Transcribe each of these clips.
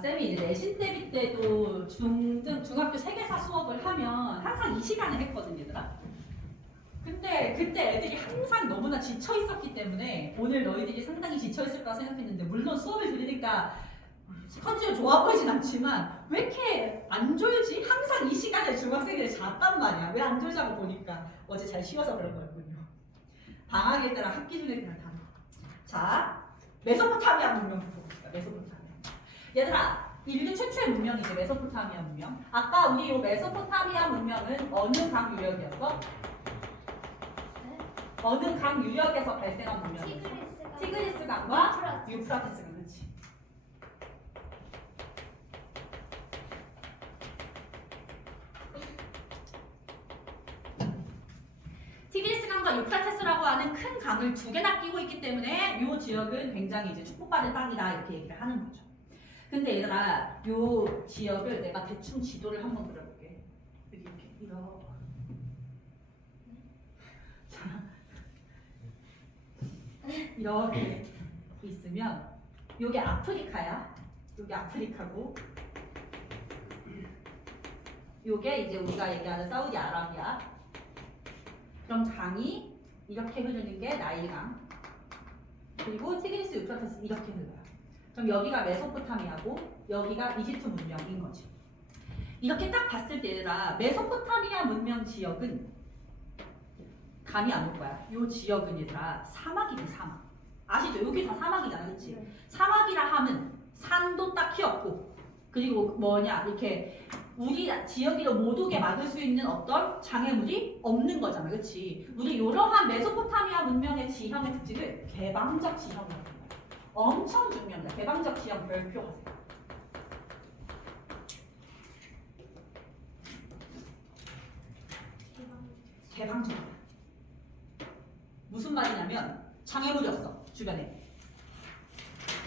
쌤이 이제 내신 대비 때도 중학교 세계사 수업을 하면 항상 이 시간에 했거든, 얘들아. 근데 그때 애들이 항상 너무나 지쳐 있었기 때문에 오늘 너희들이 상당히 지쳐 있을 거라 생각했는데, 물론 수업을 들으니까 컨디션 좋아 보이진 않지만 왜 이렇게 안 졸지? 항상 이 시간에 중학생들이 잤단 말이야. 왜 안 졸자고 보니까 어제 잘 쉬어서 그런 거였군요. 방학일 때랑 학기 중에 그냥 다. 자, 메소포타미아 문명부터 봅시다. 메소포타미아. 얘들아, 인류 최초의 문명이지, 메소포타미아 문명. 아까 우리 이 메소포타미아 문명은 어느 강 유역이었어? 어느 강 유역에서 발생한 문명이었어? 티그리스 강과 유프라테스 강. 그렇지. 티그리스 강과 유프라테스라고 하는 큰 강을 두 개나 끼고 있기 때문에 이 지역은 굉장히 이제 축복받은 땅이다, 이렇게 얘기를 하는 거죠. 근데 얘들아, 이 지역을 내가 대충 지도를 한번 그려볼게. 여기 이렇게 있으면 요게 아프리카야. 요게 아프리카고, 요게 이제 우리가 얘기하는 사우디아라비아. 그럼 강이 이렇게 흐르는 게 나일강, 그리고 티그리스 유프라테스 이렇게 흘러요. 그럼 여기가 메소포타미아고 여기가 이집트 문명인 거지. 이렇게 딱 봤을 때 얘들아, 메소포타미아 문명 지역은 감이 안 올 거야. 이 지역은 얘들아 사막이래, 사막. 아시죠? 여기 다 사막이잖아, 그렇지? 네. 사막이라 하면 산도 딱히 없고, 그리고 뭐냐, 이렇게 우리 지역으로 못 오게 막을 수 있는 어떤 장애물이 없는 거잖아, 그렇지? 우리 이러한 메소포타미아 문명의 지형의 특징을 개방적 지형이라고 해요. 엄청 중요합니다. 개방적 지형 별표하세요. 개방적이야. 무슨 말이냐면 장애물이 없어, 주변에.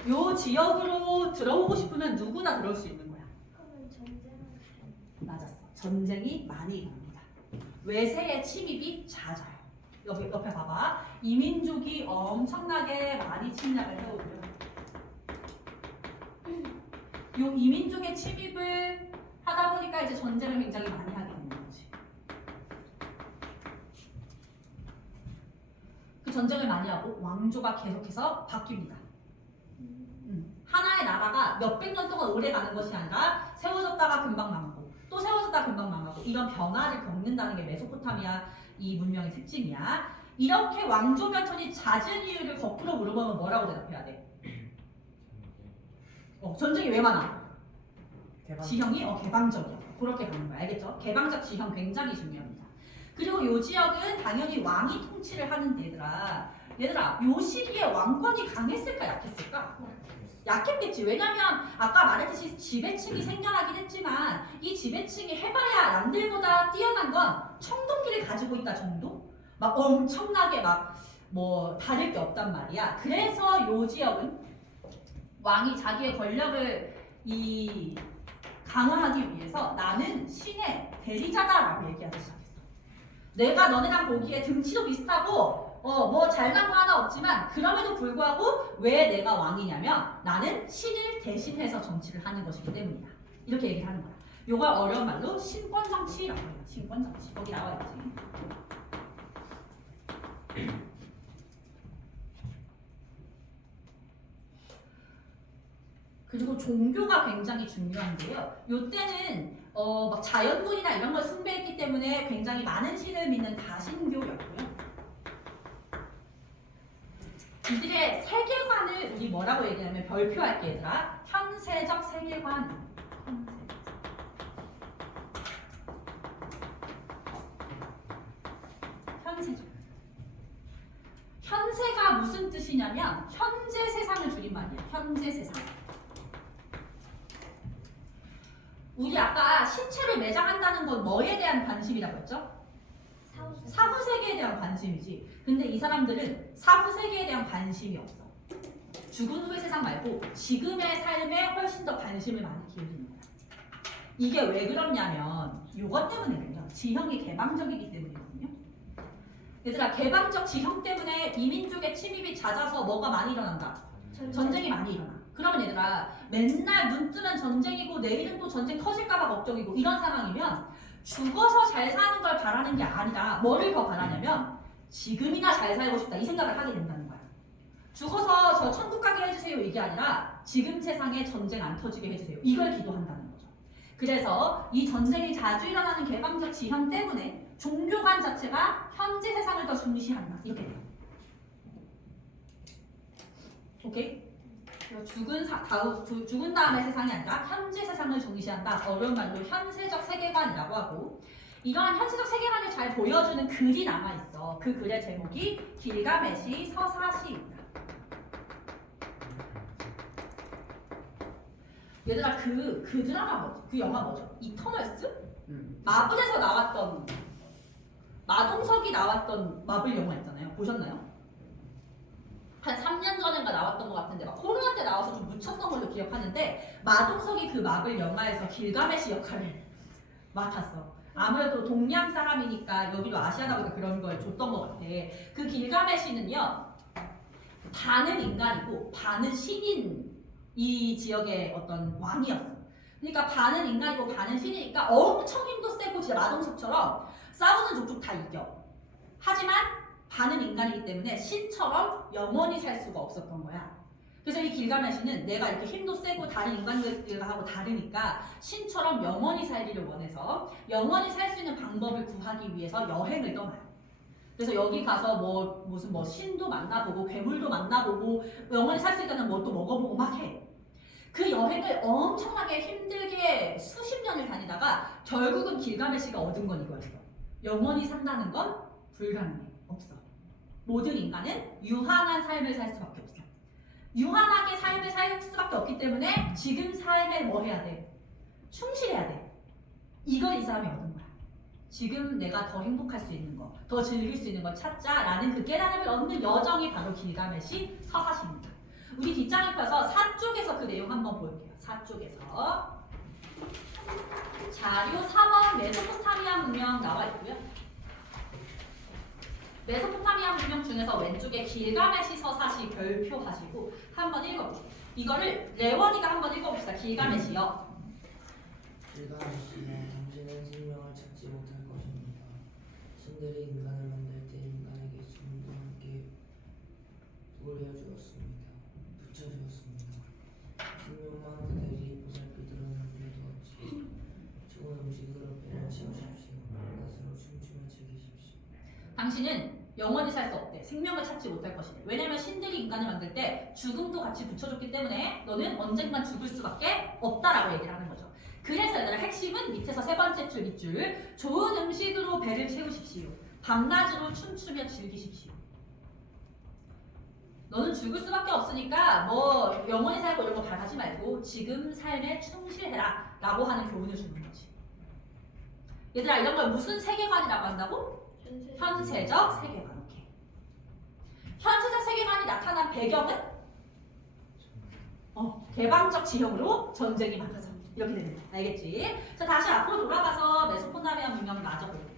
요 지역으로 들어오고 싶으면 누구나 들어올 수 있는 거야. 그러면 전쟁은 맞았어. 전쟁이 많이 일어납니다. 외세의 침입이 잦아요. 옆에 봐봐. 이민족이 엄청나게 많이 침략을 해오고요. 요 이민족의 침입을 하다 보니까 이제 전쟁을 굉장히 많이 하게 되는 거지. 그 전쟁을 많이 하고 왕조가 계속해서 바뀝니다. 하나의 나라가 몇백 년 동안 오래 가는 것이 아니라 세워졌다가 금방 망하고 또 세워졌다가 금방 망하고 이런 변화를 겪는다는 게 메소포타미아 이 문명의 특징이야. 이렇게 왕조 변천이 잦은 이유를 거꾸로 물어보면 뭐라고 대답해야 돼? 전쟁이 왜 많아? 지형이 개방적이야. 그렇게 가는 거야. 알겠죠? 개방적 지형 굉장히 중요합니다. 그리고 이 지역은 당연히 왕이 통치를 하는데 얘들아 이 시기에 왕권이 강했을까 약했을까? 약했겠지. 왜냐면 아까 말했듯이 지배층이 생겨나긴 했지만 이 지배층이 해봐야 남들보다 뛰어난 건 청동기를 가지고 있다 정도? 막 엄청나게 막 뭐 다를 게 없단 말이야. 그래서 이 지역은 왕이 자기의 권력을 강화하기 위해서 나는 신의 대리자다라고 얘기하기 시작했어. 내가 너네랑 보기에 등치도 비슷하고 뭐 잘난 거 하나 없지만 그럼에도 불구하고 왜 내가 왕이냐면 나는 신을 대신해서 정치를 하는 것이기 때문이야. 이렇게 얘기를 하는 거야. 요걸 어려운 말로 신권정치라고 해요. 신권정치. 거기 나와야지. 그리고 종교가 굉장히 중요한데요. 요때는 막 자연분이나 이런 걸 숭배했기 때문에 굉장히 많은 신을 믿는 다신교였고요. 이들의 세계관을 우리 뭐라고 얘기하냐면 별표할게 얘들아. 현세적 세계관. 현세적. 현세가 무슨 뜻이냐면 현재 세상을 줄인 말이에요. 현재 세상. 우리 아까 신체를 매장한다는 건 뭐에 대한 관심이라고 했죠? 사후세계에 대한 관심이지. 근데 이 사람들은 사후세계에 대한 관심이 없어. 죽은 후의 세상 말고 지금의 삶에 훨씬 더 관심을 많이 기울이는 거야. 이게 왜 그렇냐면 이것 때문이거든요. 지형이 개방적이기 때문이거든요. 얘들아, 개방적 지형 때문에 이민족의 침입이 잦아서 뭐가 많이 일어난다? 전쟁이 많이 일어나. 그러면 얘들아 맨날 눈 뜨면 전쟁이고 내일은 또 전쟁 터질까봐 걱정이고 이런 상황이면 죽어서 잘 사는 걸 바라는 게 아니라 뭐를 더 바라냐면 지금이나 잘 살고 싶다 이 생각을 하게 된다는 거야. 죽어서 저 천국 가게 해주세요 이게 아니라 지금 세상에 전쟁 안 터지게 해주세요 이걸 기도한다는 거죠. 그래서 이 전쟁이 자주 일어나는 개방적 지형 때문에 종교관 자체가 현재 세상을 더 중시한다 이렇게 돼요. 오케이? 죽은 다음의 세상이 아니라 현재 세상을 중시한다. 어려운 말로 현세적 세계관이라고 하고 이러한 현세적 세계관을 잘 보여주는 글이 남아있어. 그 글의 제목이 길가메시 서사시입니다. 얘들아 그 드라마 뭐죠? 그 영화 뭐죠? 이터널스? 마블에서 나왔던 마동석이 나왔던 마블 영화 있잖아요. 보셨나요? 한 3년 전인가 나왔던 것 같은데 막 코로나 때 나와서 좀 묻혔던 걸로 기억하는데 마동석이 그 마블 영화에서 길가메시 역할을 맡았어. 아무래도 동양 사람이니까 여기도 아시아다 보니까 그런 걸 줬던 것 같아. 그 길가메시는요 반은 인간이고 반은 신인 이 지역의 어떤 왕이었어. 그러니까 반은 인간이고 반은 신이니까 엄청 힘도 세고 진짜 마동석처럼 싸우는 족족 다 이겨. 하지만 반은 인간이기 때문에 신처럼 영원히 살 수가 없었던 거야. 그래서 이 길가메시는 내가 이렇게 힘도 세고 다른 인간들하고 다르니까 신처럼 영원히 살기를 원해서 영원히 살 수 있는 방법을 구하기 위해서 여행을 떠나요. 그래서 여기 가서 무슨 신도 만나보고 괴물도 만나보고 영원히 살 수 있다는 뭐 또 먹어보고 막 해. 그 여행을 엄청나게 힘들게 수십 년을 다니다가 결국은 길가메시가 얻은 건 이거였어. 영원히 산다는 건 불가능해. 없어. 모든 인간은 유한한 삶을 살 수밖에 없어. 유한하게 삶을 살 수밖에 없기 때문에 지금 삶에 뭐 해야 돼? 충실해야 돼. 이걸 이 사람이 얻은 거야. 지금 내가 더 행복할 수 있는 거, 더 즐길 수 있는 걸 찾자라는 그 깨달음을 얻는 여정이 바로 길가메시 서사시입니다. 우리 뒷장에 펴서 4쪽에서 그 내용 한번 볼게요. 4쪽에서 자료 4번 메소포타미아 문명 나와 있고요. 메소포타미아 문명 중에서 왼쪽에 길가메시 서사시 별표하시고 한번 읽어보세요. 이거를 레원이가 한번 읽어봅시다. 길가메시요. 길가메시는 당신은 생명을 찾지 못할 것입니다. 신들이 인간을 만들 때 인간에게 숨도 함께 뿌려주었습니다. 붙여주었습니다. 생명만 그들이 보살피도록 남겨두었지. 좋은 음식으로 배를 채우십시오. 낯으로 춤추며 즐기십시오. 당신은 영원히 살 수 없대. 생명을 찾지 못할 것이래. 왜냐면 신들이 인간을 만들 때 죽음도 같이 붙여줬기 때문에 너는 언젠간 죽을 수밖에 없다라고 얘기를 하는 거죠. 그래서 얘들아 핵심은 밑에서 세 번째 줄 밑줄 좋은 음식으로 배를 채우십시오. 밤낮으로 춤추며 즐기십시오. 너는 죽을 수밖에 없으니까 뭐 영원히 살고 이런 거 바라지 말고 지금 삶에 충실해라 라고 하는 교훈을 주는 거지. 얘들아 이런 걸 무슨 세계관이라고 한다고? 현세적 세계관. 오케이. 현세적 세계관이 나타난 배경은 개방적 지형으로 전쟁이 많아서 이렇게 되는 거야. 알겠지? 자 다시 앞으로 돌아가서 메소포타미아 문명 마저 볼게요.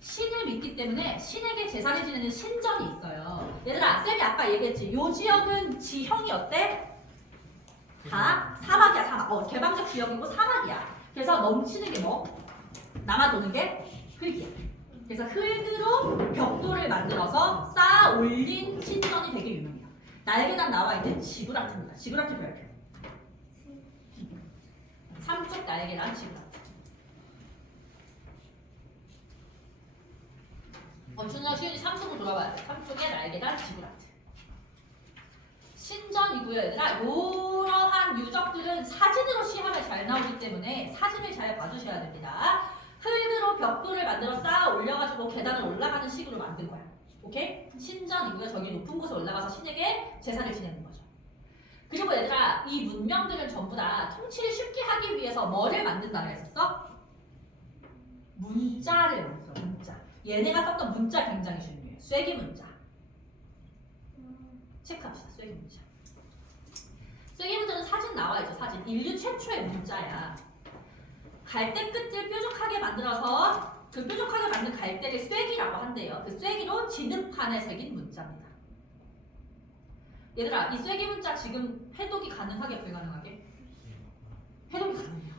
신을 믿기 때문에 신에게 제사를 지내는 신전이 있어요. 얘들아 쌤이 아까 얘기했지. 요 지역은 지형이 어때? 다 사막이야. 사막. 개방적 지역이고 사막이야. 그래서 넘치는 게 뭐? 남아도는 게 흙이야. 그래서 흙으로 벽돌을 만들어서 쌓아 올린 신전이 되게 유명해요. 날개단 나와 있는 지브라트입니다. 지브라트 별표. 3쪽 날개단 지브라트. 준아 시윤이 3쪽으로 돌아봐야 돼. 3쪽에 날개단 지브라트. 신전이고요, 얘들아. 이러한 유적들은 사진으로 시험에 잘 나오기 때문에 사진을 잘 봐주셔야 됩니다. 흙으로 벽돌을 만들어 쌓아 올려가지고 계단을 올라가는 식으로 만든 거야. 오케이? 신전이고요. 저기 높은 곳에 올라가서 신에게 제사를 지내는 거죠. 그리고 얘들아, 이 문명들은 전부 다 통치를 쉽게 하기 위해서 뭐를 만든다고 했었어? 문자를 만들어, 문자. 얘네가 썼던 문자 굉장히 중요해요. 쐐기 문자. 체크합시다. 쐐기 문자. 쐐기 문자는 사진 나와 있죠. 사진. 인류 최초의 문자야. 갈대 끝을 뾰족하게 만들어서 그 뾰족하게 만든 갈대를 쐐기라고 한대요. 그 쐐기로 진흙판에 새긴 문자입니다. 얘들아, 이 쐐기 문자 지금 해독이 가능하게 불가능하게? 해독이 가능해요.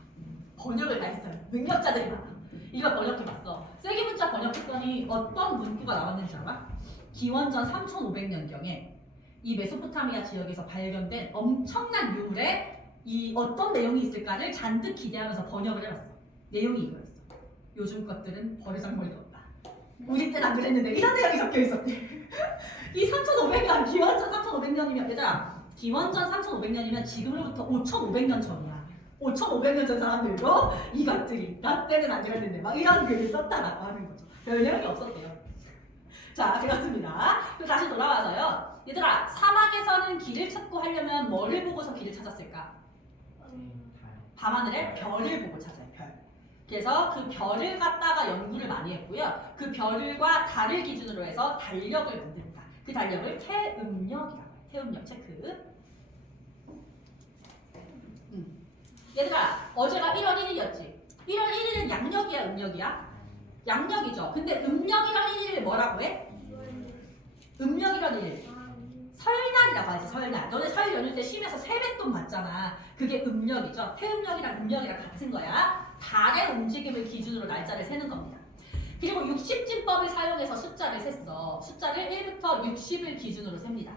번역을 다 했어요. 능력자들이 많아. 이거 번역해봤어. 쐐기 문자 번역했더니 어떤 문구가 나왔는지 알아? 기원전 3500년경에 이 메소포타미아 지역에서 발견된 엄청난 유물에 이 어떤 내용이 있을까를 잔뜩 기대하면서 번역을 해봤어. 내용이 이거였어. 요즘 것들은 버르장머리 없다. 우리 때는 안 그랬는데 이런 내용이 적혀 있었대. 이 3500년, 기원전 3500년이면 얘들아, 기원전 3500년이면 지금으로부터 5500년 전이야. 5500년 전 사람들도 이것들이 나 때는 안 그랬는데 막 이런 글을 썼다라고 하는 거죠. 별 내용이 없었대요. 자, 그렇습니다. 그리고 다시 돌아와서요. 얘들아, 사막에서는 길을 찾고 하려면 뭐를 보고서 길을 찾았을까? 밤하늘에 별을 보고 찾아요. 별. 그래서 그 별을 갖다가 연구를 많이 했고요. 그 별과 달을 기준으로 해서 달력을 만듭니다. 그 달력을 태음력이라고 해요. 태음력 체크. 얘들아, 어제가 1월 1일이었지. 1월 1일은 양력이야, 음력이야? 양력이죠. 근데 음력이란 1일을 뭐라고 해? 음력이란 1일. 설날이라고 하지, 설날. 너네 설 연휴 때 심해서 세뱃돈 받잖아. 그게 음력이죠. 태음력이랑 음력이랑 같은 거야. 달의 움직임을 기준으로 날짜를 세는 겁니다. 그리고 60진법을 사용해서 숫자를 셌어. 숫자를 1부터 60을 기준으로 셉니다.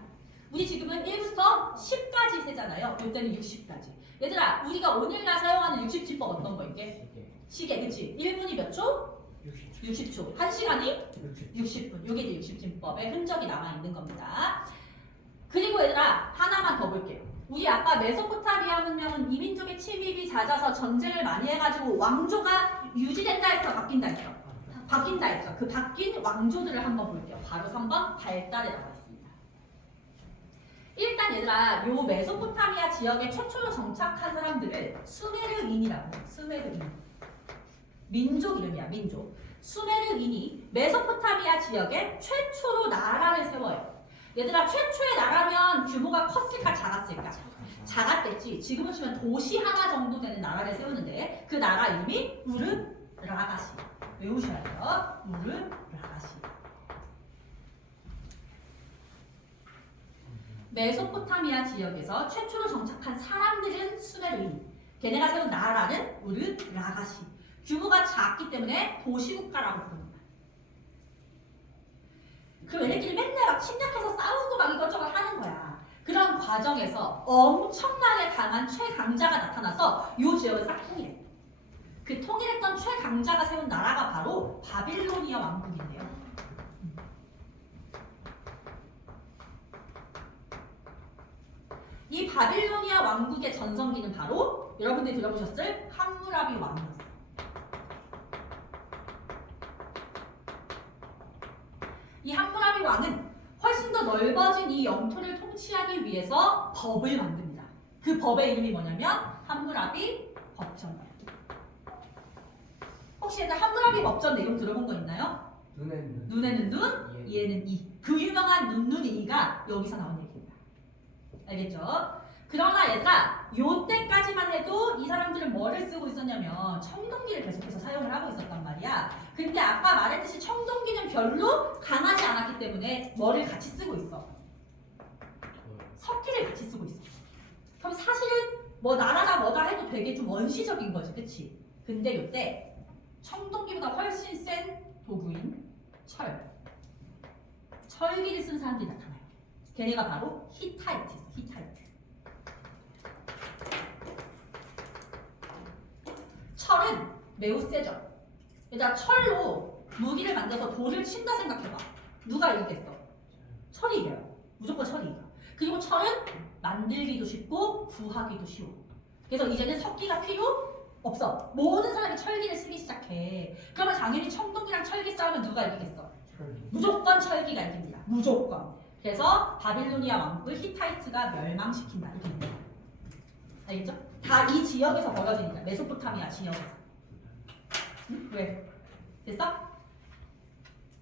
우리 지금은 1부터 10까지 세잖아요. 이때는 60까지. 얘들아, 우리가 오늘날 사용하는 60진법 어떤 거일게? 시계, 그치? 1분이 몇 초? 60초. 1시간이? 60분. 요게 이제 60진법의 흔적이 남아있는 겁니다. 그리고 얘들아, 하나만 더 볼게요. 우리 아까 메소포타미아 문명은 이민족의 침입이 잦아서 전쟁을 많이 해가지고 왕조가 유지된다 했어, 바뀐다 했어? 바뀐다 했죠. 그 바뀐 왕조들을 한번 볼게요. 바로 3번 발달에 나와 있습니다. 일단 얘들아, 요 메소포타미아 지역에 최초로 정착한 사람들을 수메르인이라고 해요. 수메르인. 민족 이름이야, 민족. 수메르인이 메소포타미아 지역에 최초로 나라를 세워요. 얘들아, 최초의 나라면 규모가 컸을까 작았을까? 작았댔지. 지금은 치면 도시 하나 정도 되는 나라를 세우는데 그 나라 이름이 우르라가시. 외우셔야 돼요. 우르라가시. 메소포타미아 지역에서 최초로 정착한 사람들은 수메르인. 걔네가 세운 나라는 우르라가시. 규모가 작기 때문에 도시국가라고 부릅니다. 그럼 얘네끼리 맨날 막 침략해서 싸우고 막 이것저것 하는 거야. 그런 과정에서 엄청나게 강한 최강자가 나타나서 이 지역을 싹 통일해. 그 통일했던 최강자가 세운 나라가 바로 바빌로니아 왕국인데요. 이 바빌로니아 왕국의 전성기는 바로 여러분들이 들어보셨을 함무라비 왕이었어요. 이 함무라비 왕은 훨씬 더 넓어진 이 영토를 통치하기 위해서 법을 만듭니다. 그 법의 이름이 뭐냐면 함무라비 법전이에요. 혹시 함무라비 법전 내용 들어본 거 있나요? 눈에는 눈, 이에는 이. 그 유명한 눈이가 여기서 나온 얘기입니다. 알겠죠? 그러나 얘들아, 요때까지만 해도 이 사람들은 뭐를 쓰고 있었냐면 청동기를 계속해서 사용을 하고 있었단 말이야. 근데 아까 말했듯이 청동기는 별로 강하지 않았기 때문에 뭐를 같이 쓰고 있어? 석기를 같이 쓰고 있어. 그럼 사실은 뭐 나라가 뭐다 해도 되게 좀 원시적인 거지, 그치? 근데 요때 청동기보다 훨씬 센 도구인 철기를 쓴 사람들이 나타나요. 걔네가 바로 히타이트였어, 히타이트. 철은 매우 세죠. 일단 철로 무기를 만들어서 돌을 친다 생각해봐. 누가 이기겠어? 철이 이겨요. 무조건 철이 이겨. 그리고 철은 만들기도 쉽고 구하기도 쉬워. 그래서 이제는 석기가 필요 없어. 모든 사람이 철기를 쓰기 시작해. 그러면 당연히 청동기랑 철기 싸우면 누가 이기겠어? 무조건 철기가 이깁니다. 무조건. 그래서 바빌로니아 왕국을 히타이트가 멸망시킨다. 이깁니다. 알겠죠? 다 이 지역에서 벌어지니까. 메소포타미아 지역에서. 응? 왜? 됐어?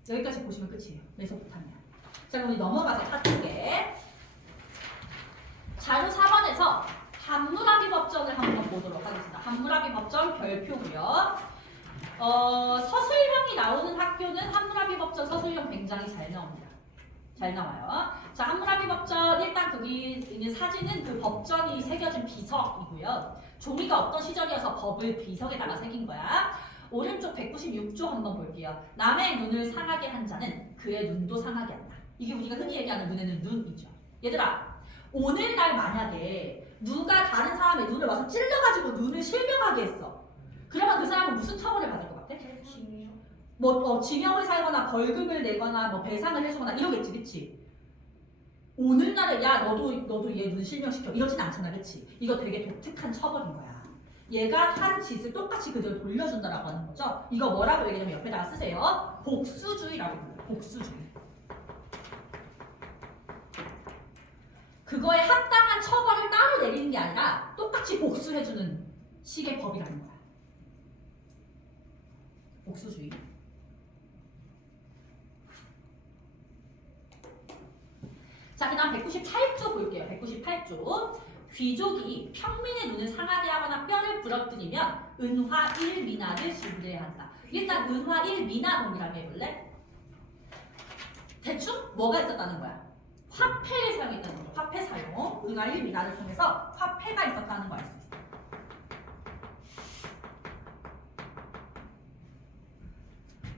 여기까지 보시면 끝이에요. 메소포타미아. 자, 그럼 우리 넘어가서 4쪽에 자료 4번에서 함무라비 법전을 한번 보도록 하겠습니다. 함무라비 법전 별표고요. 서술형이 나오는 학교는 함무라비 법전 서술형 굉장히 잘 나옵니다. 잘 나와요. 자, 함무라비 법전 일단 거기 있는 사진은 그 법전이 새겨진 비석이고요. 종이가 없던 시절이어서 법을 비석에다가 새긴 거야. 오른쪽 196조 한번 볼게요. 남의 눈을 상하게 한 자는 그의 눈도 상하게 한다. 이게 우리가 흔히 얘기하는 눈에는 눈이죠. 얘들아, 오늘날 만약에 누가 다른 사람의 눈을 와서 찔러가지고 눈을 실명하게 했어. 그러면 그 사람은 무슨 처벌을 받을 것 같아? 뭐 징역을 살거나 벌금을 내거나 뭐 배상을 해주거나 이러겠지, 그치? 오늘날에 야 너도 얘 눈 실명시켜 이러진 않잖아, 그치? 이거 되게 독특한 처벌인 거야. 얘가 한 짓을 똑같이 그대로 돌려준다라고 하는 거죠. 이거 뭐라고 얘기하면 옆에다가 쓰세요. 복수주의라고 불러요. 복수주의. 그거에 합당한 처벌을 따로 내리는 게 아니라 똑같이 복수해주는 식의 법이라는 거야. 복수주의. 자, 그 다음 198조 볼게요. 198조. 귀족이 평민의 눈을 상하게 하거나 뼈를 부러뜨리면 은화 1미나를 신뢰해야 한다. 일단 은화 1미나동이라고 해볼래? 대충 뭐가 있었다는 거야? 화폐를 사용했다는 거죠. 화폐 사용. 은화 1미나를 통해서 화폐가 있었다는 거 알 수 있어.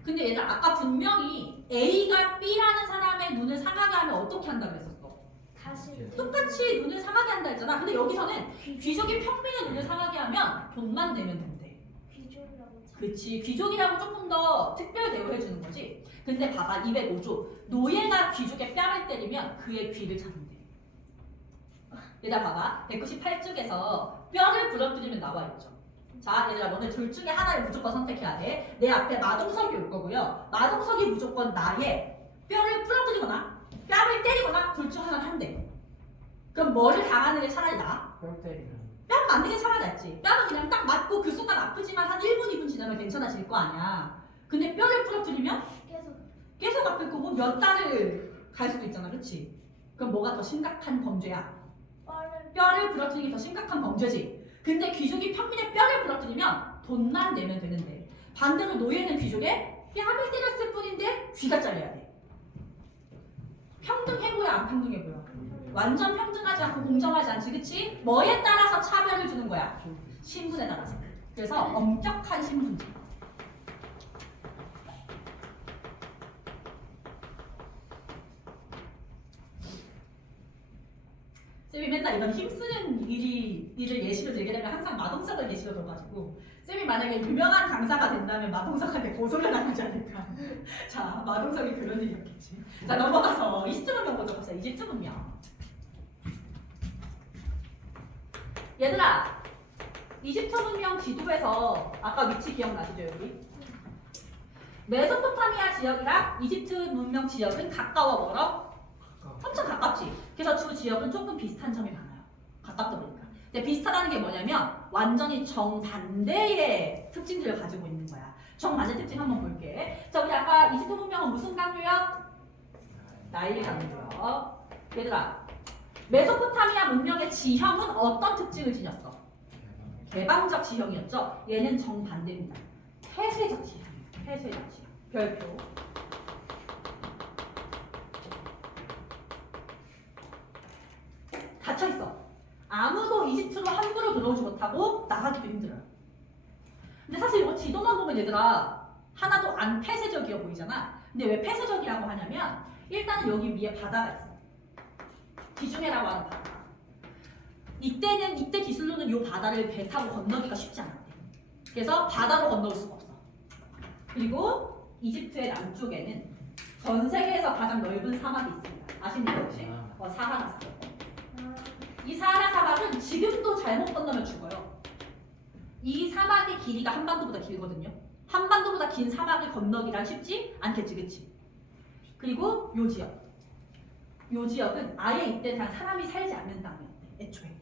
근데 얘들 아까 분명히 A가 B라는 사람의 눈을 상하게 하면 어떻게 한다고 했었어? 똑같이 눈을 상하게 한다 했잖아. 근데 여기서는 귀족이 평민의 눈을 상하게 하면 돈만 내면 된대. 그치, 귀족이라고 조금 더 특별 대우해주는 거지. 근데 봐봐, 205조. 노예가 귀족의 뺨을 때리면 그의 귀를 잡는대. 얘들아 봐봐, 198쪽에서 뼈를 부러뜨리면 나와 있죠. 자, 얘들아 너네 둘 중에 하나를 무조건 선택해야 돼. 내 앞에 마동석이 올 거고요. 마동석이 무조건 나의 뼈를 부러뜨리거나 뺨을 때리거나 둘 중 하나를 한대. 그럼 뭐를 당하는 게 차라리 나아? 뼈 때리면. 뺨 맞는 게 차라리 낫지. 뺨은 그냥 딱 맞고 그 순간 아프지만 한 1분, 2분 지나면 괜찮아질 거 아니야. 근데 뼈를 부러뜨리면 계속 아플 거고 몇 달을 갈 수도 있잖아, 그치? 그럼 뭐가 더 심각한 범죄야? 뼈를 부러뜨리는 게 더 심각한 범죄지. 근데 귀족이 평민의 뼈를 부러뜨리면 돈만 내면 되는데 반대로 노예는 귀족의 뺨을 때렸을 뿐인데 귀가 잘려야 돼. 평등해 보여, 안 평등해 보여? 완전 평등하지 않고 공정하지 않지, 그치? 뭐에 따라서 차별을 주는 거야? 신분에 따라서. 그래서 엄격한 신분제. 쌤이 맨날 이런 힘쓰는 일을 예시로 들게 되면 항상 마동석을 예시로 들어가지고 쌤이 만약에 유명한 강사가 된다면 마동석한테 고소를 당하지 않을까. 자, 마동석이 그런 일이었겠지. 자, 넘어가서 이집트 문명 보자 봅시다. 이집트 문명. 얘들아, 이집트 문명 지도에서 아까 위치 기억나시죠, 여기? 메소포타미아 지역이랑 이집트 문명 지역은 가까워 멀어? 엄청 가깝지. 그래서 두 지역은 조금 비슷한 점이 많아요. 가깝다 보니까. 근데 비슷하다는 게 뭐냐면 완전히 정반대의 특징들을 가지고 있는 거야. 정반대 특징 한번 볼게. 자, 우리 아까 이집트 문명은 무슨 강류야? 나일 강류요. 얘들아, 메소포타미아 문명의 지형은 어떤 특징을 지녔어? 개방적 지형이었죠. 얘는 정반대입니다. 폐쇄적 지형이에요. 폐쇄적 지형. 별표. 닫혀있어. 아무도 이집트로 함부로 들어오지 못하고 나가기도 힘들어요. 근데 사실 이거 지도만 보면 얘들아 하나도 안 폐쇄적이어 보이잖아. 근데 왜 폐쇄적이라고 하냐면 일단은 여기 위에 바다가 있어. 기중해라고 하는 바다. 이때 기술로는 이 바다를 배 타고 건너기가 쉽지 않았대. 그래서 바다로 건너올 수가 없어. 그리고 이집트의 남쪽에는 전 세계에서 가장 넓은 사막이 있습니다. 아십니까 혹시? 사하라 사막. 이 사하라 사막은 지금도 잘못 건너면 죽어요. 이 사막의 길이가 한반도보다 길거든요. 한반도보다 긴 사막을 건너기란 쉽지 않겠지, 그치? 그리고 요 지역은 아예 이때 단 사람이 살지 않는 땅이었대, 애초에.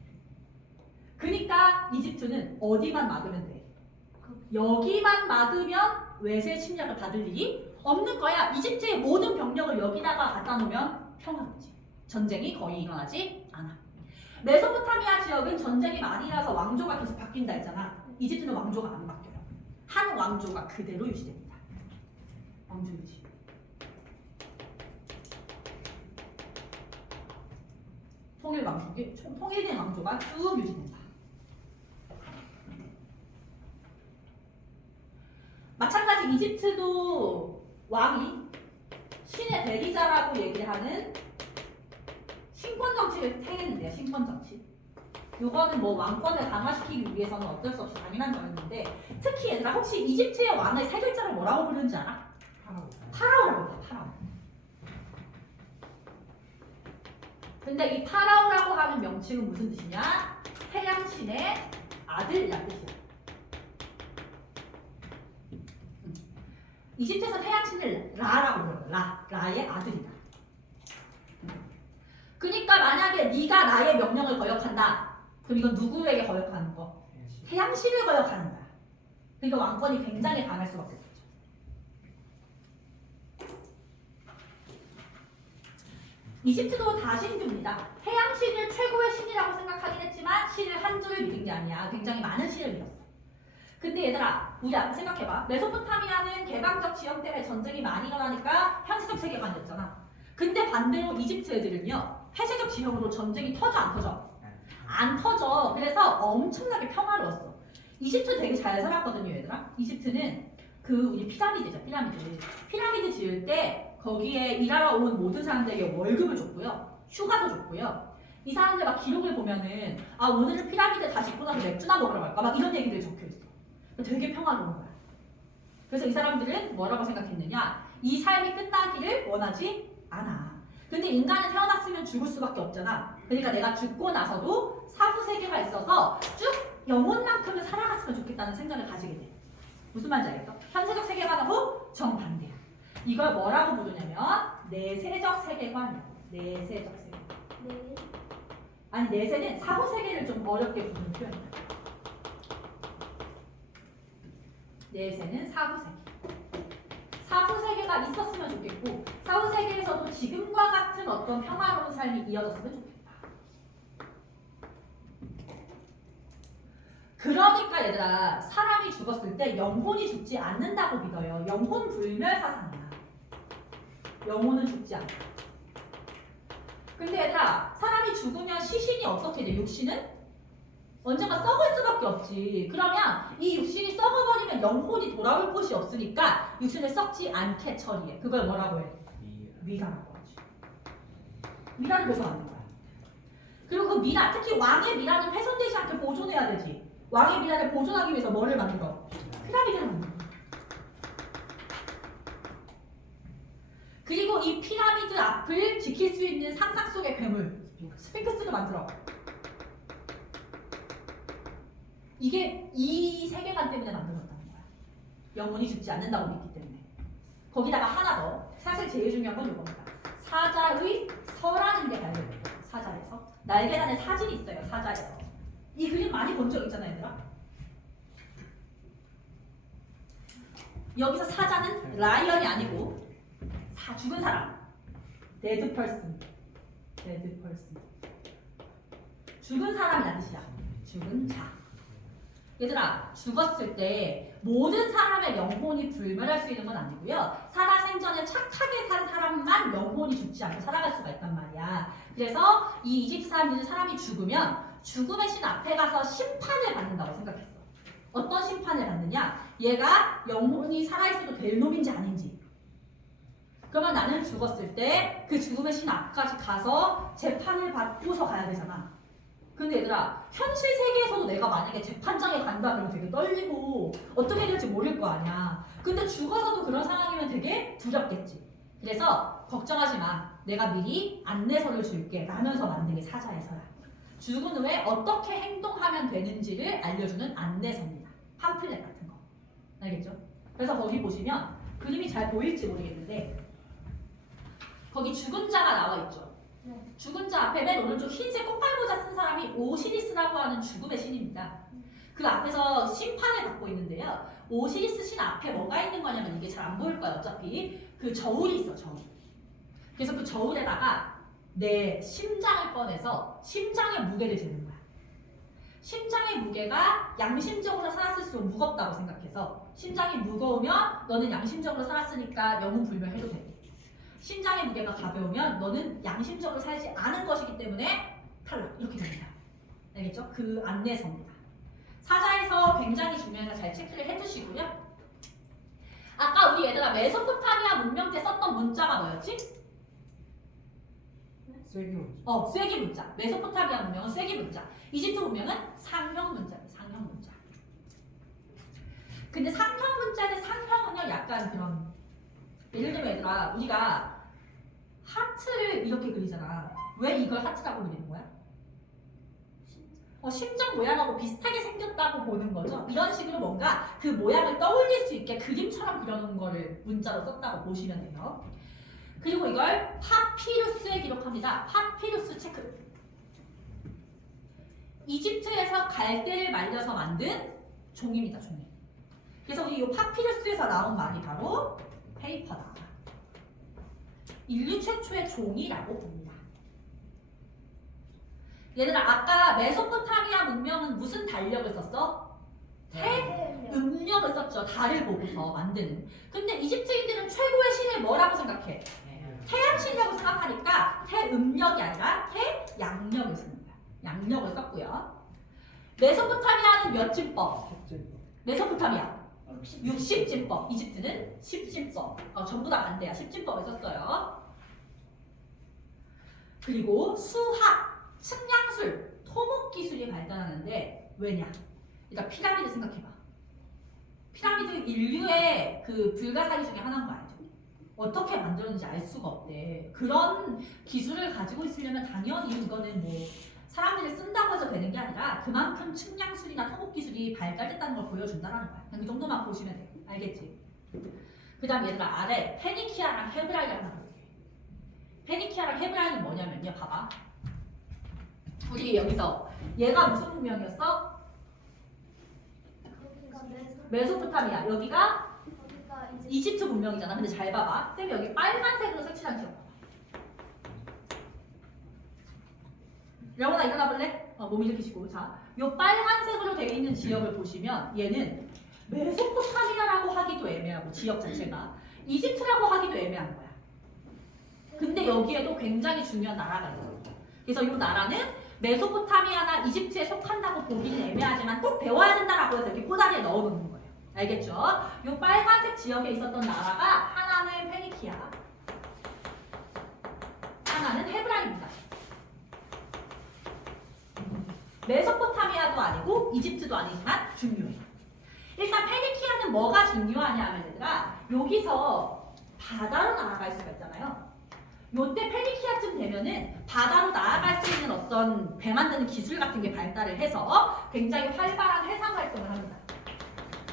그러니까 이집트는 어디만 막으면 돼? 여기만 막으면 외세 침략을 받을 일이 없는 거야. 이집트의 모든 병력을 여기다가 갖다 놓으면 평화롭지. 전쟁이 거의 일어나지 않아. 메소포타미아 지역은 전쟁이 많이 일어나서 왕조가 계속 바뀐다 했잖아. 이집트는 왕조가 안 바뀌어요. 한 왕조가 그대로 유지됩니다. 왕조 유지. 통일된 왕조가 쭉 유지된다. 마찬가지 이집트도 왕이 신의 대리자라고 얘기하는 신권 정치를 행했는데요. 신권 정치. 요거는 뭐 왕권을 강화시키기 위해서는 어쩔 수 없이 당연한 거였는데, 특히 얘들아 혹시 이집트의 왕의 세 글자를 뭐라고 부르는지 알아? 파라오라고 해요. 파라오. 근데 이 파라오라고 하는 명칭은 무슨 뜻이냐? 태양신의 아들이라는 뜻이야. 이집트에서 태양신을 라라고 불러요. 라의 아들이다. 그러니까 만약에 네가 나의 명령을 거역한다. 그럼 이건 누구에게 거역하는 거? 태양신을 거역하는 거야. 그러니까 왕권이 굉장히 강할 수밖에 없죠. 이집트도 다신교입니다. 태양신을 최고의 신이라고 생각하긴 했지만 신을 한 줄을 믿은 게 아니야. 굉장히 많은 신을 믿었어. 근데 얘들아, 우리 생각해봐. 메소포타미아는 개방적 지형 때문에 전쟁이 많이 일어나니까 현세적 세계관이었잖아. 근데 반대로 이집트 애들은요, 폐쇄적 지형으로 전쟁이 터져 안 터져? 안 터져. 그래서 엄청나게 평화로웠어. 이집트 되게 잘 살았거든요, 얘들아. 이집트는 그 우리 피라미드죠, 피라미드 지을 때 거기에 일하러 온 모든 사람들에게 월급을 줬고요, 휴가도 줬고요. 이 사람들 막 기록을 보면은 아 오늘은 피라미드 다 짓고 나서 맥주나 먹으러 갈까? 막 이런 얘기들이 적혀 있어. 되게 평화로운 거야. 그래서 이 사람들은 뭐라고 생각했느냐? 이 삶이 끝나기를 원하지 않아. 근데 인간은 태어났으면 죽을 수밖에 없잖아. 그러니까 내가 죽고 나서도 사후 세계가 있어서 쭉 영혼만큼은 살아갔으면 좋겠다는 생각을 가지게 돼. 무슨 말인지 알겠어? 현세적 세계관하고 정반대야. 이걸 뭐라고 부르냐면 내세적 세계관이야. 내세적 세계관. 아니 내세는 사후 세계를 좀 어렵게 부르는 표현이야. 내세는 사후 세계. 사후 세계가 있었으면 좋겠고 사후 세계에서도 지금과 같은 어떤 평화로운 삶이 이어졌으면 좋겠다. 그러니까 얘들아 사람이 죽었을 때 영혼이 죽지 않는다고 믿어요. 영혼 불멸 사상이야. 영혼은 죽지 않아. 근데 얘들아 사람이 죽으면 시신이 어떻게 돼? 육신은? 언젠가 썩을 수밖에 없지. 그러면 이 육신이 썩어버리면 영혼이 돌아올 곳이 없으니까 육신을 썩지 않게 처리해. 그걸 뭐라고 해? 미라라고 하지. 미라를 그래서 만든 거야. 그리고 그 미라, 특히 왕의 미라는 훼손되지 않게 보존해야 되지. 왕의 미라를 보존하기 위해서 뭐를 만들어? 피라미드를 만들어. 그리고 이 피라미드 앞을 지킬 수 있는 상상 속의 괴물, 스핑크스를 만들어. 이게 이 세계관 때문에 만들어졌다는 거야. 영혼이 죽지 않는다고 믿기 때문에. 거기다가 하나 더. 사실 제일 중요한 건 이겁니다. 사자의 서라는 게 발견돼요. 사자에서. 날개단에 사진이 있어요. 사자에서. 이 그림 많이 본 적 있잖아요, 얘들아. 여기서 사자는 라이언이 아니고 죽은 사람. 데드 펄슨. 데드 펄슨. 죽은 사람이라는 뜻이야. 죽은 자. 얘들아 죽었을 때 모든 사람의 영혼이 불멸할 수 있는 건 아니고요. 살아생전에 착하게 산 사람만 영혼이 죽지 않고 살아갈 수가 있단 말이야. 그래서 이 이집트 사람들은 사람이 죽으면 죽음의 신 앞에 가서 심판을 받는다고 생각했어. 어떤 심판을 받느냐? 얘가 영혼이 살아있어도 될 놈인지 아닌지. 그러면 나는 죽었을 때 그 죽음의 신 앞까지 가서 재판을 받고서 가야 되잖아. 근데 얘들아 현실 세계에서도 내가 만약에 재판장에 간다 그러면 되게 떨리고 어떻게 될지 모를 거 아니야. 근데 죽어서도 그런 상황이면 되게 두렵겠지. 그래서 걱정하지 마. 내가 미리 안내서를 줄게 라면서 만든 게 사자에서야. 죽은 후에 어떻게 행동하면 되는지를 알려주는 안내서입니다. 팜플렛 같은 거. 알겠죠? 그래서 거기 보시면 그림이 잘 보일지 모르겠는데 거기 죽은 자가 나와 있죠. 죽은 자 앞에 맨 오른쪽 흰색 꽃갈모자 쓴 사람이 오시리스라고 하는 죽음의 신입니다. 그 앞에서 심판을 받고 있는데요. 오시리스 신 앞에 뭐가 있는 거냐면 이게 잘 안 보일 거예요. 어차피 그 저울이 있어, 저울. 그래서 그 저울에다가 내 심장을 꺼내서 심장의 무게를 재는 거야. 심장의 무게가 양심적으로 살았을수록 무겁다고 생각해서 심장이 무거우면 너는 양심적으로 살았으니까 영혼 불멸해도 되고 심장의 무게가 가벼우면 너는 양심적으로 살지 않은 것이기 때문에 탈락 이렇게 됩니다. 알겠죠? 그 안내서입니다. 사자에서 굉장히 중요한 거 잘 체크를 해주시고요. 아까 우리 얘들아 메소포타미아 문명 때 썼던 문자가 뭐였지? 쐐기 문자. 쐐기 문자. 메소포타미아 문명은 쐐기 문자. 이집트 문명은 상형 문자예요. 상형 문자. 근데 상형 문자는 상형은요 약간 그런 예를 들면 얘들아 우리가 하트를 이렇게 그리잖아. 왜 이걸 하트라고 그리는 거야? 심장 모양하고 비슷하게 생겼다고 보는 거죠. 이런 식으로 뭔가 그 모양을 떠올릴 수 있게 그림처럼 그려놓은 거를 문자로 썼다고 보시면 돼요. 그리고 이걸 파피루스에 기록합니다. 파피루스 체크. 이집트에서 갈대를 말려서 만든 종입니다. 종이. 그래서 우리 이 파피루스에서 나온 말이 바로 페이퍼다. 인류 최초의 종이라고 봅니다. 얘들아 아까 메소포타미아 문명은 무슨 달력을 썼어? 태음력을 썼죠. 달을 보고서 만드는. 근데 이집트인들은 최고의 신을 뭐라고 생각해? 태양신이라고 생각하니까 태음력이 아니라 태양력을 쓰는 거야. 양력을 썼고요. 메소포타미아는 몇 진법? 메소포타미아 60진법, 이집트는 10진법. 전부 다 반대야. 10진법을 썼어요. 그리고 수학, 측량술, 토목 기술이 발달하는데 왜냐? 그러니까 피라미드 생각해봐. 피라미드 인류의 그 불가사리 중에 하나인 거 알죠? 어떻게 만들었는지 알 수가 없대. 그런 기술을 가지고 있으려면 당연히 이거는 뭐 사람들이 쓴다고 해서 되는 게 아니라 그만큼 측량술이나 토목 기술이 발달됐다는 걸 보여준다는 거야. 그 정도만 보시면 돼. 알겠지? 그 다음 얘들아 아래 페니키아랑 헤브라이 하나 볼게. 페니키아랑 헤브라이는 뭐냐면요. 봐봐. 우리 여기서 얘가 무슨 문명이었어? 메소포타미아. 여기가 이집트 문명이잖아. 근데 잘 봐봐. 쌤이 여기 빨간색으로 색칠한 지역 봐봐. 영원아 일어나 볼래? 몸 일으키시고. 자, 요 빨간색으로 되어 있는 지역을 보시면 얘는 메소포타미아라고 하기도 애매하고 지역 자체가 이집트라고 하기도 애매한 거야. 근데 여기에도 굉장히 중요한 나라가 있어요. 그래서 이 나라는 메소포타미아나 이집트에 속한다고 보기는 애매하지만 꼭 배워야 된다라고 해서 이렇게 꼬다리에 넣어놓는 거예요. 알겠죠? 이 빨간색 지역에 있었던 나라가 하나는 페니키아, 하나는 헤브라입니다. 메소포타미아도 아니고 이집트도 아니지만 중요해요. 일단 페니키아는 뭐가 중요하냐 하면 얘들아 여기서 바다로 나아갈 수가 있잖아요. 요때 페니키아쯤 되면은 바다로 나아갈 수 있는 어떤 배 만드는 기술 같은 게 발달을 해서 굉장히 활발한 해상 활동을 합니다.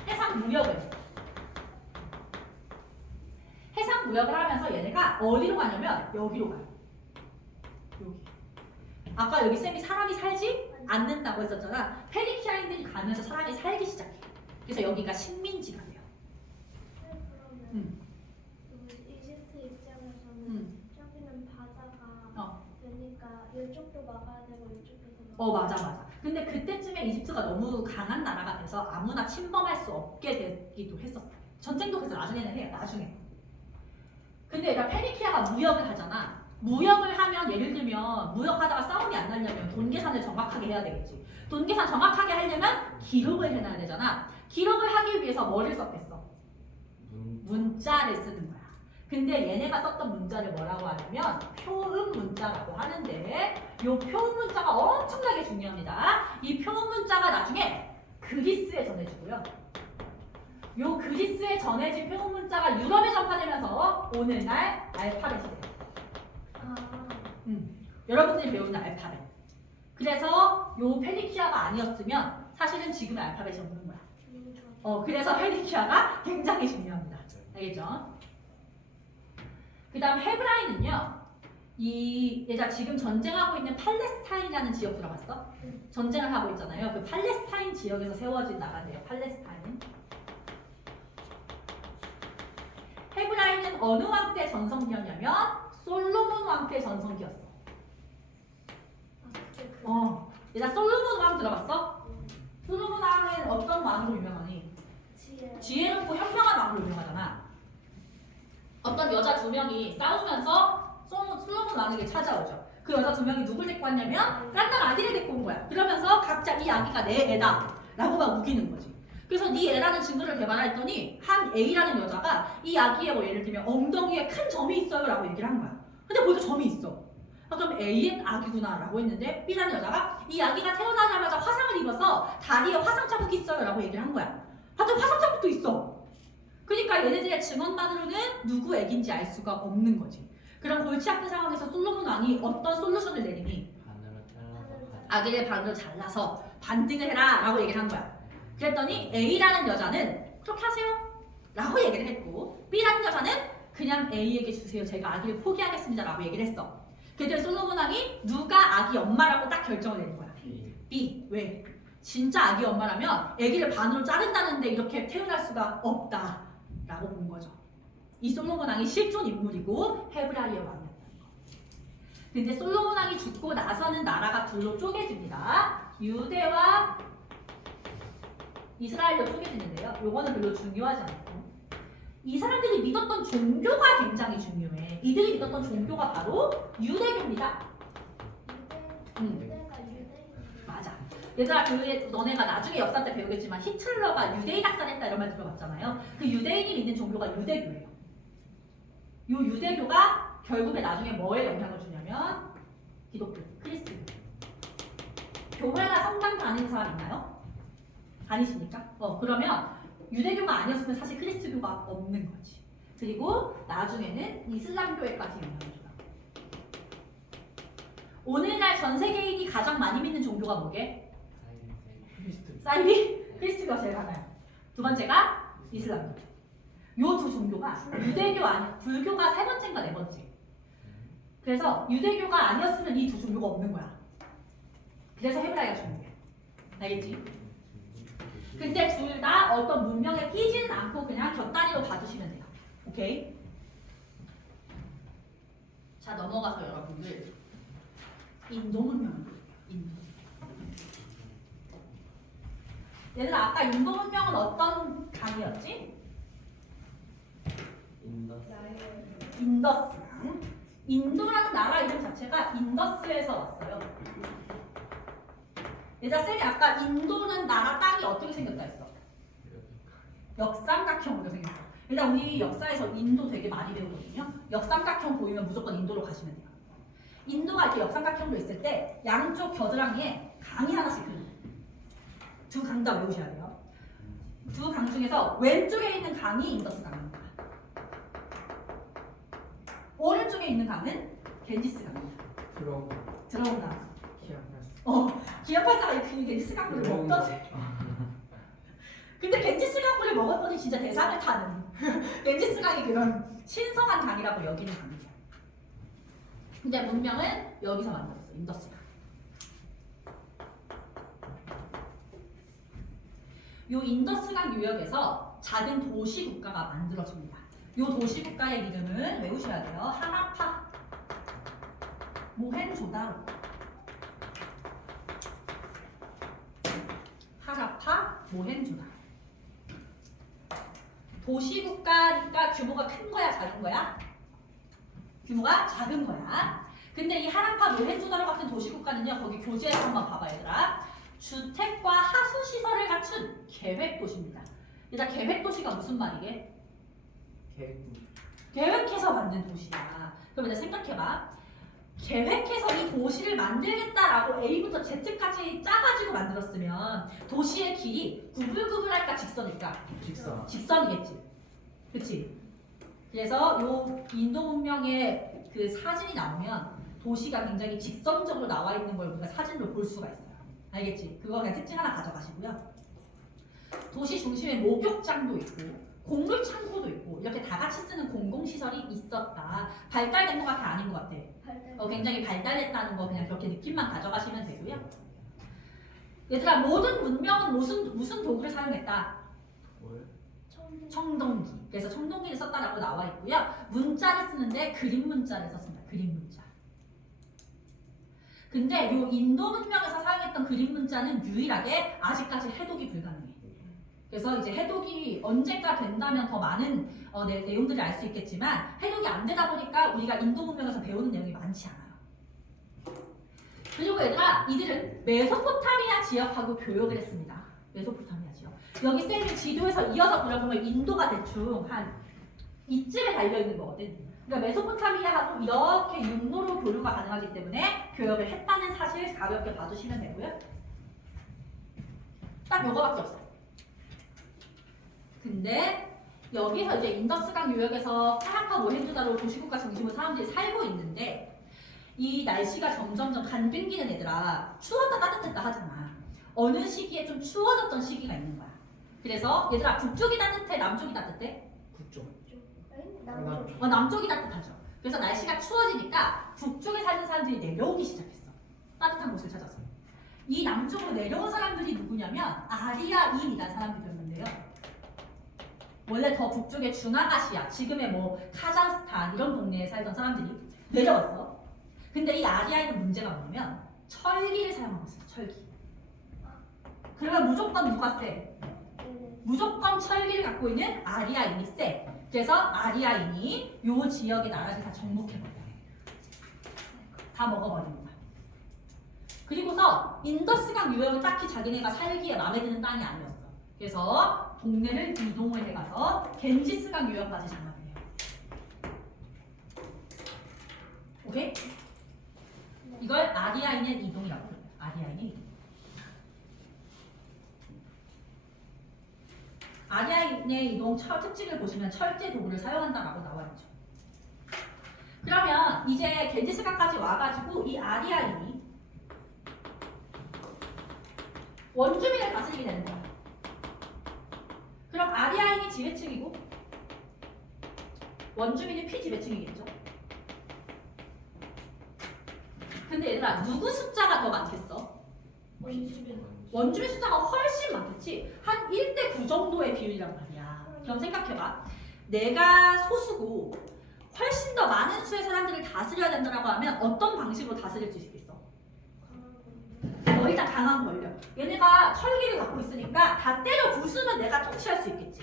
해상 무역을. 해상 무역을 하면서 얘네가 어디로 가냐면 여기로 가요. 여기. 아까 여기 쌤이 사람이 살지 않는다고 했었잖아. 페니키아인들이 가면서 사람이 살기 시작해. 그래서 여기가 식민지가 돼요. 이집트 입장에서는 저기는 바다가 되니까 이쪽도 막아야 되고 이쪽도 맞아. 근데 그때쯤에 이집트가 너무 강한 나라가 돼서 아무나 침범할 수 없게 되기도 했었어. 전쟁도 그래서 나중에는 해요. 나중에. 근데 얘가 페니키아가 무역을 하잖아. 무역을 하면 예를 들면 무역하다가 싸움이 안 나려면 돈 계산을 정확하게 해야 되겠지. 돈 계산 정확하게 하려면 기록을 해놔야 되잖아. 기록을 하기 위해서 뭐를 썼겠어? 문자를 쓰는 거야. 근데 얘네가 썼던 문자를 뭐라고 하냐면 표음 문자라고 하는데 이 표음 문자가 엄청나게 중요합니다. 이 표음 문자가 나중에 그리스에 전해지고요. 이 그리스에 전해진 표음 문자가 유럽에 전파되면서 오늘날 알파벳이 돼요. 여러분들이 배우는 알파벳. 그래서 요 페니키아가 아니었으면 사실은 지금의 알파벳이 없는 거야. 그래서 페니키아가 굉장히 중요합니다. 알겠죠? 그 다음 헤브라이는요. 얘가 지금 전쟁하고 있는 팔레스타인이라는 지역 들어봤어? 전쟁을 하고 있잖아요. 그 팔레스타인 지역에서 세워진 나라인데요. 팔레스타인. 헤브라이는 어느 왕 때 전성기였냐면 솔로몬 왕 때 전성기였어. 얘가 솔로몬 왕 들어봤어? 솔로몬 왕은 어떤 왕으로 유명하니? 지혜롭고 현명한 왕으로 유명하잖아. 어떤 여자 두 명이 싸우면서 솔로몬 왕에게 찾아오죠. 그 여자 두 명이 누굴 데리고 왔냐면 깐난 아기를 데리고 온 거야. 그러면서 각자 이 아기가 내 애다 라고 막 우기는 거지. 그래서 네 애라는 증거를 개발했더니 한 A라는 여자가 이 아기의 뭐 예를 들면 엉덩이에 큰 점이 있어요 라고 얘기를 한 거야. 근데 보니까 점이 있어. 아, 그럼 A는 아기구나 라고 했는데 B라는 여자가 이 아기가 태어나자마자 화상을 입어서 다리에 화상 자국이 있어요 라고 얘기를 한 거야. 하여튼 화상 자국도 있어. 그러니까 얘네들의 증언만으로는 누구 애기인지 알 수가 없는 거지. 그럼 골치 아픈 상황에서 솔로몬 왕이 어떤 솔루션을 내리니? 아기를 반으로 잘라서 반등을 해라 라고 얘기를 한 거야. 그랬더니 A라는 여자는 그렇게 하세요 라고 얘기를 했고 B라는 여자는 그냥 A에게 주세요. 제가 아기를 포기하겠습니다 라고 얘기를 했어. 그랬더니 솔로몬 왕이 누가 아기 엄마라고 딱 결정을 내린 거야. B. 왜? 진짜 아기 엄마라면 아기를 반으로 자른다는데 이렇게 태어날 수가 없다 라고 본 거죠. 이 솔로몬 왕이 실존 인물이고 헤브라이의 왕이었다는 거. 근데 솔로몬 왕이 죽고 나서는 나라가 둘로 쪼개집니다. 유대와 이스라엘로 쪼개지는데요. 요거는 별로 중요하지 않고 이 사람들이 믿었던 종교가 굉장히 중요해. 이들이 믿었던 종교가 바로 유대교입니다. 유대가 유대인. 맞아. 얘들아, 너네가 나중에 역사 때 배우겠지만 히틀러가 유대인 학살했다 이런 말 들어봤잖아요. 그 유대인이 믿는 종교가 유대교예요. 요 유대교가 결국에 나중에 뭐에 영향을 주냐면 기독교, 크리스교. 교회나 성당 다니는 사람 있나요? 다니십니까? 그러면 유대교가 아니었으면 사실 크리스교가 없는 거지. 그리고 나중에는 이슬람교회까지 영향을 줘요. 오늘날 전 세계인이 가장 많이 믿는 종교가 뭐게? 사이비? 크리스교가 제일 많아요. 두 번째가 이슬람교. 요 두 종교가 유대교 아니 불교가 세 번째인가 네 번째. 그래서 유대교가 아니었으면 이 두 종교가 없는 거야. 그래서 헤브라이가 중요해. 알겠지? 근데 둘 다 어떤 문명에 끼지는 않고 그냥 곁다리로 봐주시면 돼요. 오케이? 자, 넘어가서 여러분들 인도 문명을 볼게요. 인도. 얘들아, 아까 인도 문명은 어떤 강이었지? 인더스. 인도라는 나라 이름 자체가 인더스에서 왔어요. 얘들아, 쌤이 아까 인도는 나라 땅이 어떻게 생겼다 했어? 역삼각형으로 생겼어. 일단 우리 역사에서 인도 되게 많이 배우거든요. 역삼각형 보이면 무조건 인도로 가시면 돼요. 인도가 이렇게 역삼각형으로 있을 때 양쪽 겨드랑이에 강이 하나씩 흘러요. 두 강 다 외우셔야 돼요. 두 강 중에서 왼쪽에 있는 강이 인더스 강입니다. 오른쪽에 있는 강은 겐지스 강입니다. 들어온다. 기아팔사가 이 겐지스 강물을 먹더지. 근데 겐지스 강물을 먹었더니 진짜 대상을 타는 겐지스 강이 그런 신성한 강이라고 여기는 강이에요. 근데 문명은 여기서 만들었어. 인더스가. 요 인더스강 유역에서 작은 도시 국가가 만들어집니다. 요 도시 국가의 이름은 외우셔야 돼요. 하라파, 모헨조다로. 하라파, 모헨조다로. 도시 국가니까 규모가 큰 거야, 작은 거야? 규모가 작은 거야. 근데 이 하라파, 모헨조다로 같은 도시 국가는요, 거기 교재에서 한번 봐봐, 얘들아. 주택과 하수 시설을 갖춘 계획 도시입니다. 얘들아, 계획 도시가 무슨 말이게? 계획해서 만든 도시야. 그럼 이제 생각해봐. 계획해서 이 도시를 만들겠다라고 A부터 Z까지 짜가지고 만들었으면 도시의 길이 구불구불할까 직선일까? 직선이겠지. 그치? 그래서 요 인도 문명의 그 사진이 나오면 도시가 굉장히 직선적으로 나와 있는 걸 우리가 사진으로 볼 수가 있어요. 알겠지? 그거 그냥 특징 하나 가져가시고요. 도시 중심에 목욕장도 있고 곡물 창고도 있고 이렇게 다 같이 쓰는 공공시설이 있었다. 발달된 것 같아? 아닌 것 같아? 굉장히 발달했다는 거 그냥 그렇게 느낌만 가져가시면 되고요. 얘들아, 모든 문명은 무슨 도구를 사용했다? 청동기. 그래서 청동기를 썼다라고 나와 있고요. 문자를 쓰는데 그림 문자를 썼습니다. 그림 문자. 근데 요 인도 문명에서 사용했던 그림 문자는 유일하게 아직까지 해독이 불가능해. 그래서 이제 해독이 언젠가 된다면 더 많은 내용들을 알 수 있겠지만 해독이 안 되다 보니까 우리가 인도 문명에서 배우는 내용이 많지 않아요. 그리고 얘들아, 이들은 메소포타미아 지역하고 교역을 했습니다. 메소포타미아 지역. 여기 쌤이 지도에서 이어서 그려보면 인도가 대충 한 이쯤에 달려있는 거거든. 그러니까 메소포타미아하고 이렇게 육로로 교류가 가능하기 때문에 교역을 했다는 사실 가볍게 봐주시면 되고요. 딱 요거밖에 없어요. 근데 여기서 이제 인더스강 유역에서 하라파 모헨조다로 도시국가 중심으로 사람들이 살고 있는데 이 날씨가 점점점 간등기는 얘들아 추웠다 따뜻했다 하잖아. 어느 시기에 좀 추워졌던 시기가 있는 거야. 그래서 얘들아 북쪽이 따뜻해 남쪽이 따뜻해? 북쪽. 남쪽. 남쪽이 따뜻하죠. 그래서 날씨가 추워지니까 북쪽에 사는 사람들이 내려오기 시작했어. 따뜻한 곳을 찾아서. 이 남쪽으로 내려온 사람들이 누구냐면 아리아인이라는 사람들이었는데요. 원래 더 북쪽의 중앙아시아, 지금의 뭐 카자흐스탄 이런 동네에 살던 사람들이 내려왔어. 근데 이 아리아인은 문제가 뭐냐면 철기를 사용하고 있어요. 철기. 그러면 무조건 누가 세? 무조건 철기를 갖고 있는 아리아인이 세. 그래서 아리아인이 요 지역의 나라를 다 정복해버려요. 다 먹어버립니다. 그리고서 인더스강 유역은 딱히 자기네가 살기에 마음에 드는 땅이 아니었어. 그래서 동네를 이동을 해가서 겐지스강 유역까지 장악을 해요. 오케이? 이걸 아리아인의 이동이라고 해요. 아리아인의 이동. 아리아인의 이동 특징을 보시면 철제 도구를 사용한다라고 나와 있죠. 그러면 이제 겐지스강까지 와가지고 이 아리아인이 원주민을 다스리게 되는 거야. 그럼 아리아인이 지배층이고 원주민이 피지배층이겠죠. 근데 얘들아 누구 숫자가 더 많겠어? 원주민 숫자가 훨씬 많겠지. 한 1대 9 정도의 비율이란 말이야. 그럼 생각해봐. 내가 소수고 훨씬 더 많은 수의 사람들을 다스려야 된다고 하면 어떤 방식으로 다스릴 수 있겠어? 일단 강한 권력. 얘네가 철기를 갖고 있으니까 다 때려 부수면 내가 통치할 수 있겠지.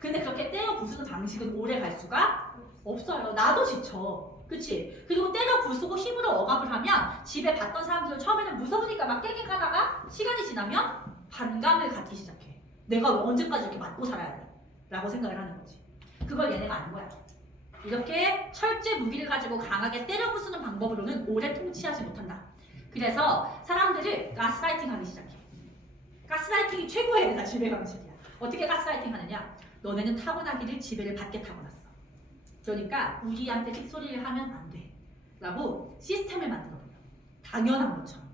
근데 그렇게 때려 부수는 방식은 오래 갈 수가 없어요. 나도 지쳐. 그치? 그리고 때려 부수고 힘으로 억압을 하면 집에 봤던 사람들은 처음에는 무서우니까 막 깨갱 하다가 시간이 지나면 반감을 갖기 시작해. 내가 언제까지 이렇게 맞고 살아야 돼? 라고 생각을 하는 거지. 그걸 얘네가 아는 거야. 이렇게 철제 무기를 가지고 강하게 때려 부수는 방법으로는 오래 통치하지 못한다. 그래서 사람들을 가스라이팅 하기 시작해. 가스라이팅이 최고의 얘네가 지배 방식이야. 어떻게 가스라이팅 하느냐? 너네는 타고나기를 지배를 받게 타고났어. 그러니까 우리한테 틱소리를 하면 안 돼. 라고 시스템을 만들어버려. 당연한 것처럼.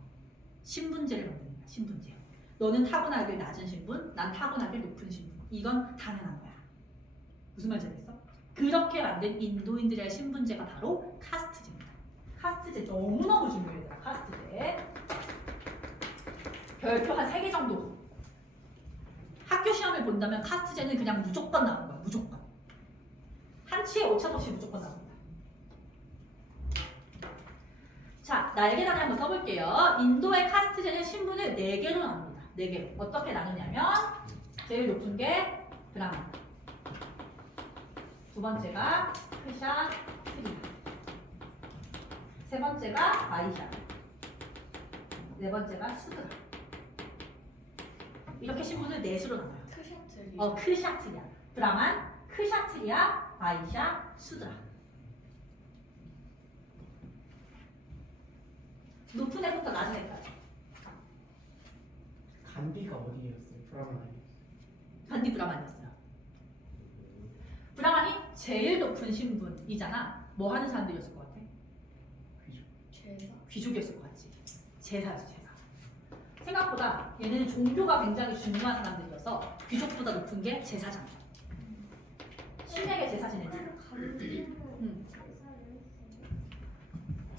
신분제를 만드는 거야. 신분제. 너는 타고나길 낮은 신분, 난 타고나길 높은 신분. 이건 당연한 거야. 무슨 말인지 알겠어? 그렇게 만든 인도인들의 신분제가 바로 카스트제입니다. 카스트제 너무너무 중요해요. 카스트제. 별표 한 3개 정도. 학교 시험을 본다면 카스트제는 그냥 무조건 나오는 거야. 무조건. 한치의 오차도 없이 무조건 나옵니다. 자, 날개단을 한번 써볼게요. 인도의 카스트제는 신분을 4개로 나눕니다. 4개로. 어떻게 나누냐면 제일 높은 게 브라만, 두 번째가 크샤, 트리, 세 번째가 바이샤, 네 번째가 수드라. 이렇게 신분을 4수로 나눠요. 크샤트리아. 브라만, 크샤트리아, 바이샤, 수드라. 높은 애부터 낮은 애까지. 간디가 어디였어요? 브라만 아니었어요? 간디 브라만이었어요. 브라만이 제일 높은 신분이잖아. 뭐 하는 사람들이었을 것 같아? 귀족이었을 것 같지. 제사였어, 제사. 생각보다 얘네는 종교가 굉장히 중요한 사람들이어서 귀족보다 높은 게 제사장. 신에게 제사 지내지.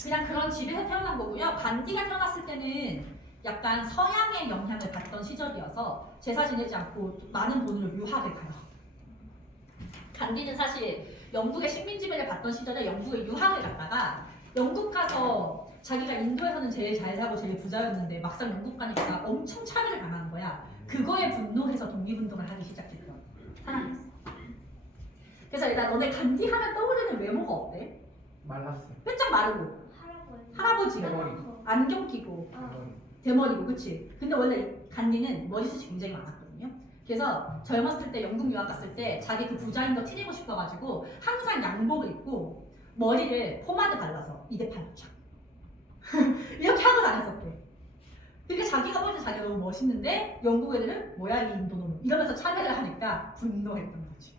그냥 그런 집에서 태어난 거고요. 간디가 태어났을 때는 약간 서양의 영향을 받던 시절이어서 제사 지내지 않고 많은 돈으로 유학을 가요. 간디는 사실 영국의 식민지배를 받던 시절에 영국에 유학을 갔다가 영국 가서 자기가 인도에서는 제일 잘 살고 제일 부자였는데 막상 영국 가니까 엄청 차별을 당하는 거야. 그거에 분노해서 독립운동을 하기 시작했던 사람이었어. 그래서 일단 너네 간디 하면 떠오르는 외모가 어때? 말랐어요. 빼짝 마르고 할아버지. 대머리. 안경 끼고 대머리고, 그치? 근데 원래 간디는 머리숱이 굉장히 많았거든요. 그래서 젊었을 때 영국 유학 갔을 때 자기 그 부자인 거 티내고 싶어가지고 항상 양복을 입고 머리를 포마드 발라서 이대팔로 쫙 이렇게 하고 다녔었대. 그러니까 자기가 볼 때 자기가 너무 멋있는데 영국 애들은 뭐야 이 인도놈 이러면서 차별을 하니까 분노했던 거지.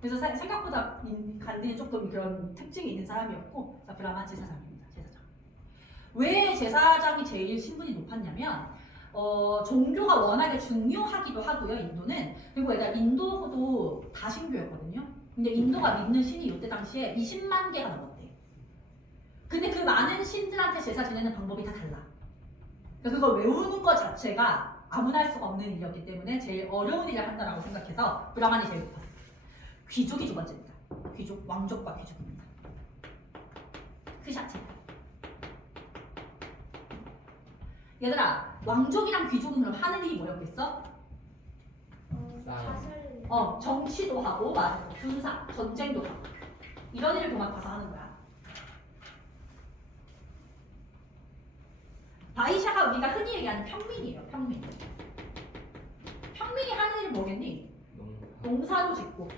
그래서 생각보다 간디는 조금 그런 특징이 있는 사람이었고, 자, 브라만 제사장입니다. 제사장. 왜 제사장이 제일 신분이 높았냐면 종교가 워낙에 중요하기도 하고요. 인도는. 그리고 얘가 인도도 다신교였거든요. 근데 인도가 믿는 신이 이때 당시에 20만 개가 넘었대. 근데 그 많은 신들한테 제사 지내는 방법이 다 달라. 그러니까 그걸 외우는 것 자체가 아무나 할 수가 없는 일이었기 때문에 제일 어려운 일을 한다라고 생각해서 브라만이 제일 높았어요. 귀족이 두 번째입니다. 귀족, 왕족과 귀족입니다. 크샤트. 얘들아, 왕족이랑 귀족은 그럼 하는 일이 뭐였겠어? 사슬. 정치도 하고, 맞았어. 군사, 전쟁도 하고. 이런 일을 도맡아서 하는 거야. 바이샤가 우리가 흔히 얘기하는 평민이에요. 평민. 평민이 하는 일이 뭐겠니? 농사도 짓고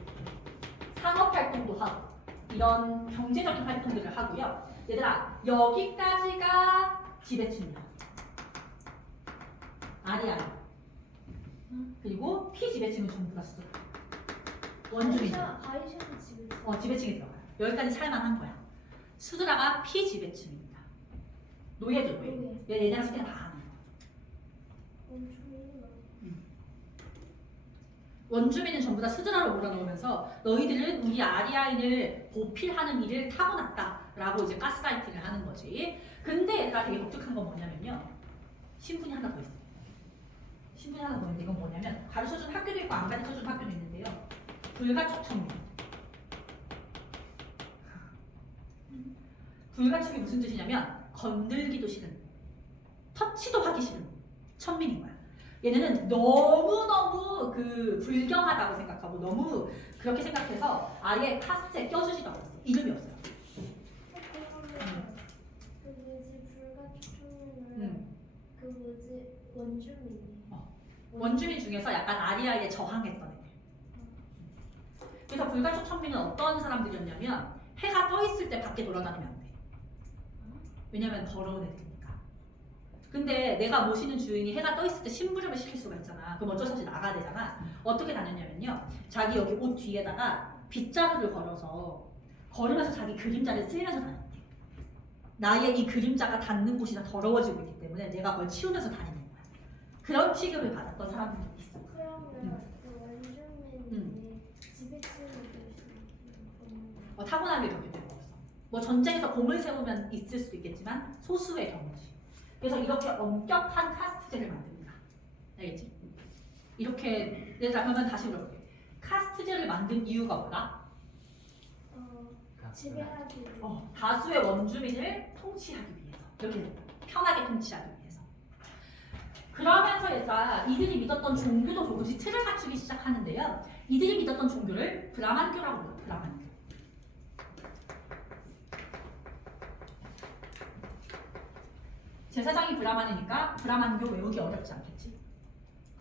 산업활동도 하고 이런 경제적인 활동들을 하고요. 얘들아, 여기까지가 지배층이야. 아리아리. 그리고 피지배층은 전부 다 수도. 원주민. 바이샤는 집에. 지배층이 들어가요. 여기까지 살만한 거야. 수드라가 피지배층입니다. 노예도 노예. 얘네랑 시대가 다 하는 거야. 원주민은 전부 다 수드라로 몰아넣으면서 너희들은 우리 아리아인을 보필하는 일을 타고났다라고 이제 가스라이팅을 하는 거지. 근데 얘들아 되게 독특한 건 뭐냐면요. 신분이 하나 더 있어. 신분이 하나 더 있는데 이건 뭐냐면 가르쳐준 학교도 있고 안 가르쳐준 학교도 있는데요. 불가촉 천민. 불가촉이 무슨 뜻이냐면 건들기도 싫은, 터치도 하기 싫은 천민인 거야. 얘네는 너무너무 그 불경하다고 생각하고 너무 그렇게 생각해서 아예 카스트에 껴주지도 않았어. 이름이 없어요. 그러면 그 뭐지 불가촉천민은 그 뭐지 원주민이. 원주민 중에서 약간 아리아에 저항했던 애들. 그래서 불가촉 천민은 어떤 사람들이었냐면 해가 떠 있을 때 밖에 돌아다니면 안 돼. 왜냐면 더러운 애들이니까. 근데 내가 모시는 주인이 해가 떠 있을 때 심부름을 시킬 수가 있잖아. 그럼 어쩔 수 없이 나가야 되잖아. 어떻게 다녔냐면요. 자기 여기 옷 뒤에다가 빗자루를 걸어서 걸으면서 자기 그림자를 쓰면서 다녔대. 나의 이 그림자가 닿는 곳이 다 더러워지고 있기 때문에 내가 그걸 치우면서 다니는 거야. 그런 취급을 받았던 사람들이 있어. 그러면 그 원주민이 지배층이 될 수 있는. 타고나게 그렇게 된 거였어. 뭐 전쟁에서 공을 세우면 있을 수도 있겠지만 소수의 경우지. 그래서 이렇게 엄격한 카스트제를 만듭니다. 알겠지? 이렇게 얘들아 그러면 다시 물어볼게. 카스트제를 만든 이유가 뭐다? 지배하기. 다수의 원주민을 통치하기 위해서. 이렇게 편하게 통치하기 위해서. 그러면서 얘들아 이들이 믿었던 종교도 조금씩 틀을 갖추기 시작하는데요. 이들이 믿었던 종교를 브라만교라고 불러요. 브라만교. 제사장이 브라만이니까 브라만교 외우기 어렵지 않겠지?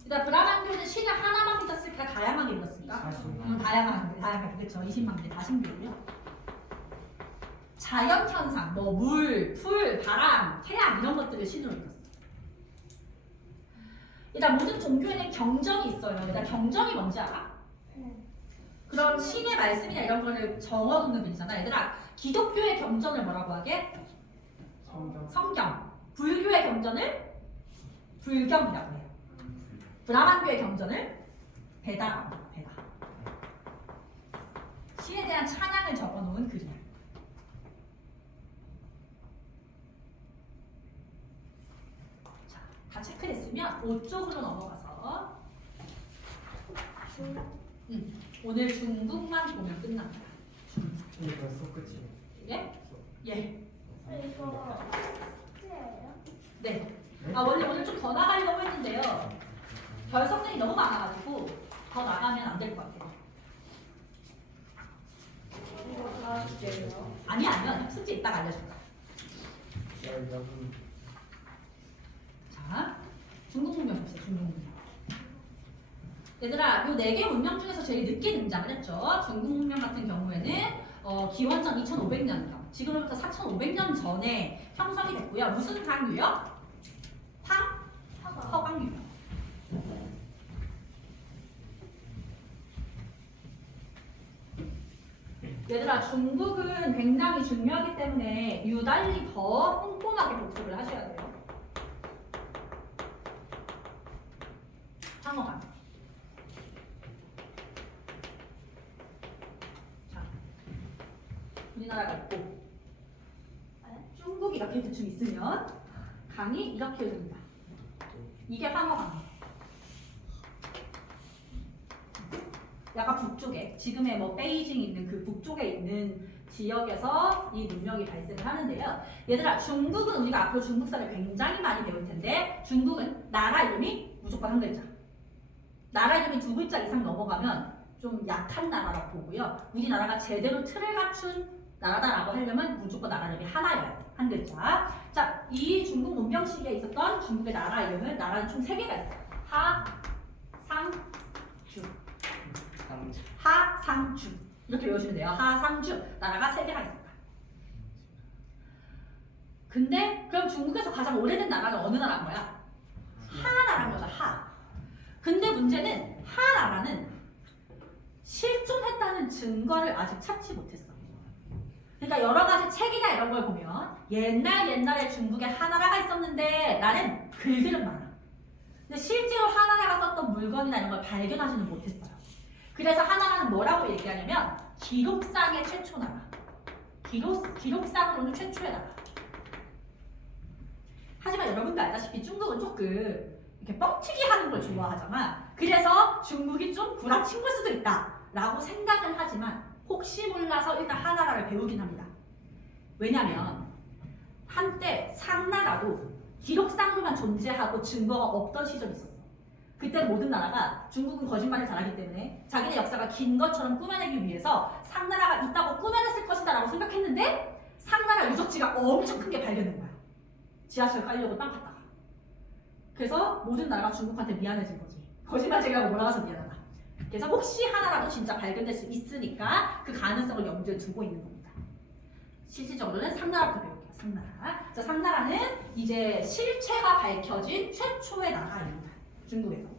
일단 브라만교는 신을 하나만 믿었을까 다양하게 믿었을까? 다양하게 그렇죠. 20만 개 다신교고요. 자연 현상, 뭐 물, 풀, 바람, 태양 이런 것들을 신으로 믿었어. 일단 모든 종교에는 경전이 있어요. 일단 경전이 뭔지 알아? 그런 신의 말씀이나 이런 거를 적어놓는 분이잖아. 얘들아 기독교의 경전을 뭐라고 하게? 성경. 불교의 경전을 불경이라고 해요. 브라만교의 경전을 베다라고 해요. 베다. 신에 대한 찬양을 적어놓은 글이야. 자, 다 체크됐으면 5쪽으로 넘어가서 오늘 중국만 보면 끝납니다. 이게 벌써 끝이에요. 예? 예. 이거 숙제예요? 네. 원래 오늘 좀 더 나가려고 했는데요. 결석생이 너무 많아가지고 더 나가면 안 될 것 같아요. 이거 다 숙제예요? 아니야. 숙제 이따가 알려줄까. 16분 자, 중국 문명 보세요. 중국 문명. 얘들아, 요 4개 문명 중에서 제일 늦게 등장을 했죠. 중국 문명 같은 경우에는 기원전 2500년경, 지금으로부터 4500년 전에 형성이 됐고요. 무슨 강유요? 허강유. 얘들아, 중국은 굉장히 중요하기 때문에 유달리 더 꼼꼼하게 복습을 하셔야 돼요. 상어강. 자, 우리나라가 있고 중국이 이렇게 대충 있으면 강이 이렇게 흐릅니다. 이게 황허강. 약간 북쪽에, 지금의 뭐 베이징 있는 그 북쪽에 있는 지역에서 이 문명이 발생을 하는데요. 얘들아, 중국은 우리가 앞으로 중국사를 굉장히 많이 배울 텐데, 중국은 나라 이름이 무조건 한 글자. 나라 이름이 2글자 이상 넘어가면 좀 약한 나라라고 보고요. 우리나라가 제대로 틀을 갖춘 나라다라고 하려면 무조건 나라 이름이 하나여야 돼. 한 글자. 자, 이 중국 문명 시기에 있었던 중국의 나라 이름은, 나라는 총 3개가 있어요. 하, 상, 주. 하상주 이렇게 외우시면 돼요. 하상주 나라가 3개가 있습니다. 근데 그럼 중국에서 가장 오래된 나라는 어느 나라인 거야? 하나라는 거죠. 하. 근데 문제는 하나라는 실존했다는 증거를 아직 찾지 못했어. 그러니까 여러 가지 책이나 이런 걸 보면 옛날에 중국에 하나라가 있었는데 라는 글들은 많아. 근데 실제로 하나라가 썼던 물건이나 이런 걸 발견하지는 못했어요. 그래서 하나라는 뭐라고 얘기하냐면 기록상의 최초 나라. 기록상으로는 최초의 나라. 하지만 여러분도 알다시피 중국은 조금 이렇게 뻥튀기 하는 걸 좋아하잖아. 그래서 중국이 좀 구라친 걸 수도 있다 라고 생각을 하지만 혹시 몰라서 일단 하나라를 배우긴 합니다. 왜냐면 한때 상나라도 기록상으로만 존재하고 증거가 없던 시절이 있었어. 그때 모든 나라가, 중국은 거짓말을 잘하기 때문에 자기네 역사가 긴 것처럼 꾸며내기 위해서 상나라가 있다고 꾸며냈을 것이다 라고 생각했는데 상나라 유적지가 엄청 큰 게 발견된 거야. 지하철 깔려고 땅 파다가. 그래서 모든 나라가 중국한테 미안해진 거지. 거짓말쟁이라고 몰아가서 미안하다. 그래서 혹시 하나라도 진짜 발견될 수 있으니까 그 가능성을 염두에 두고 있는 겁니다. 실질적으로는 상나라부터 배울게요. 상나라. 자, 상나라는 이제 실체가 밝혀진 최초의 나라입니다. 중국에서.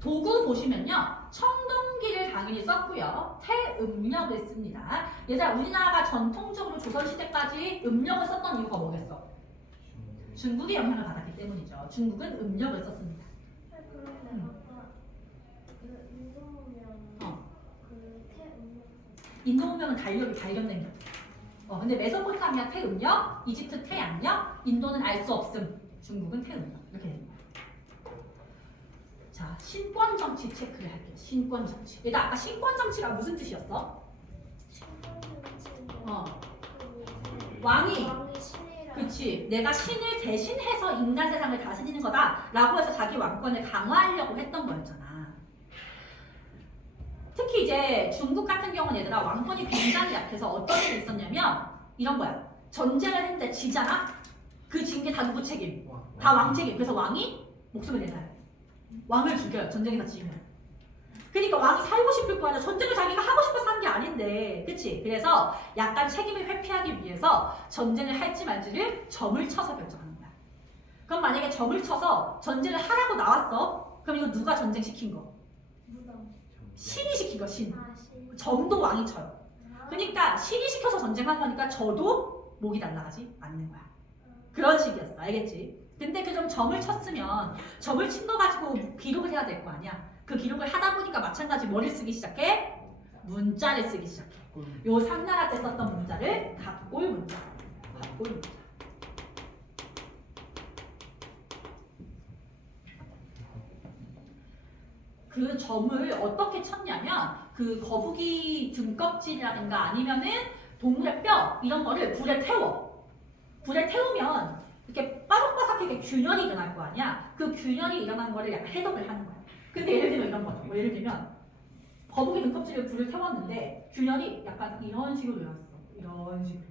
도구 보시면요. 청동기를 당연히 썼고요. 태음력을 씁니다. 얘들아, 우리나라가 전통적으로 조선시대까지 음력을 썼던 이유가 뭐겠어? 중국의 영향을 받았기 때문이죠. 중국은 음력을 썼습니다. 그런데 아까 그 인도문명 그 태음력 인도 문명은 달력이 발견된 거. 근데 메소포타미아 태음력, 이집트 태양력, 인도는 알 수 없음. 중국은 태음력. 이렇게 됩니다. 자, 신권정치 체크를 할게요. 신권정치. 얘가 아까 신권정치가 무슨 뜻이었어? 왕이 신이라. 그치. 내가 신을 대신해서 인간 세상을 다스리는 거다 라고 해서 자기 왕권을 강화하려고 했던 거였잖아. 특히 이제 중국 같은 경우는 얘들아 왕권이 굉장히 약해서 어떤 일이 있었냐면 이런 거야. 전쟁을 했는데 지잖아? 그 진 게 다 누구 책임? 다 왕 책임. 그래서 왕이 목숨을 내놔요. 왕을 죽여요. 전쟁에서 지면. 그러니까 왕이 살고 싶을 거 아니야. 전쟁을 자기가 하고 싶어서 한 게 아닌데. 그치? 그래서 약간 책임을 회피하기 위해서 전쟁을 할지 말지를 점을 쳐서 결정하는 거야. 그럼 만약에 점을 쳐서 전쟁을 하라고 나왔어? 그럼 이거 누가 전쟁시킨 거? 무덤. 신이 시킨 거, 신. 신. 점도 왕이 쳐요. 그러니까 신이 시켜서 전쟁한 거니까 저도 목이 날라가지 않는 거야. 그런 식이었어. 알겠지? 근데 그 점을 쳤으면 점을 친 거 가지고 기록을 해야 될 거 아니야. 그 기록을 하다 보니까 마찬가지 뭐를 쓰기 시작해? 문자를 쓰기 시작해. 요 상나라 때 썼던 문자를 갑골 문자. 갑골 문자. 그 점을 어떻게 쳤냐면 그 거북이 등껍질이라든가 아니면은 동물의 뼈 이런 거를 불에 태워. 불에 태우면 이렇게 바삭바삭하게 균열이 일어날 거 아니야. 그 균열이 일어난 거를 약간 해독을 하는 거야. 근데 예를 들면 이런 거죠. 뭐 예를 들면 거북이 등껍질을 불을 태웠는데 균열이 약간 이런 식으로 일어났어. 이런 식으로.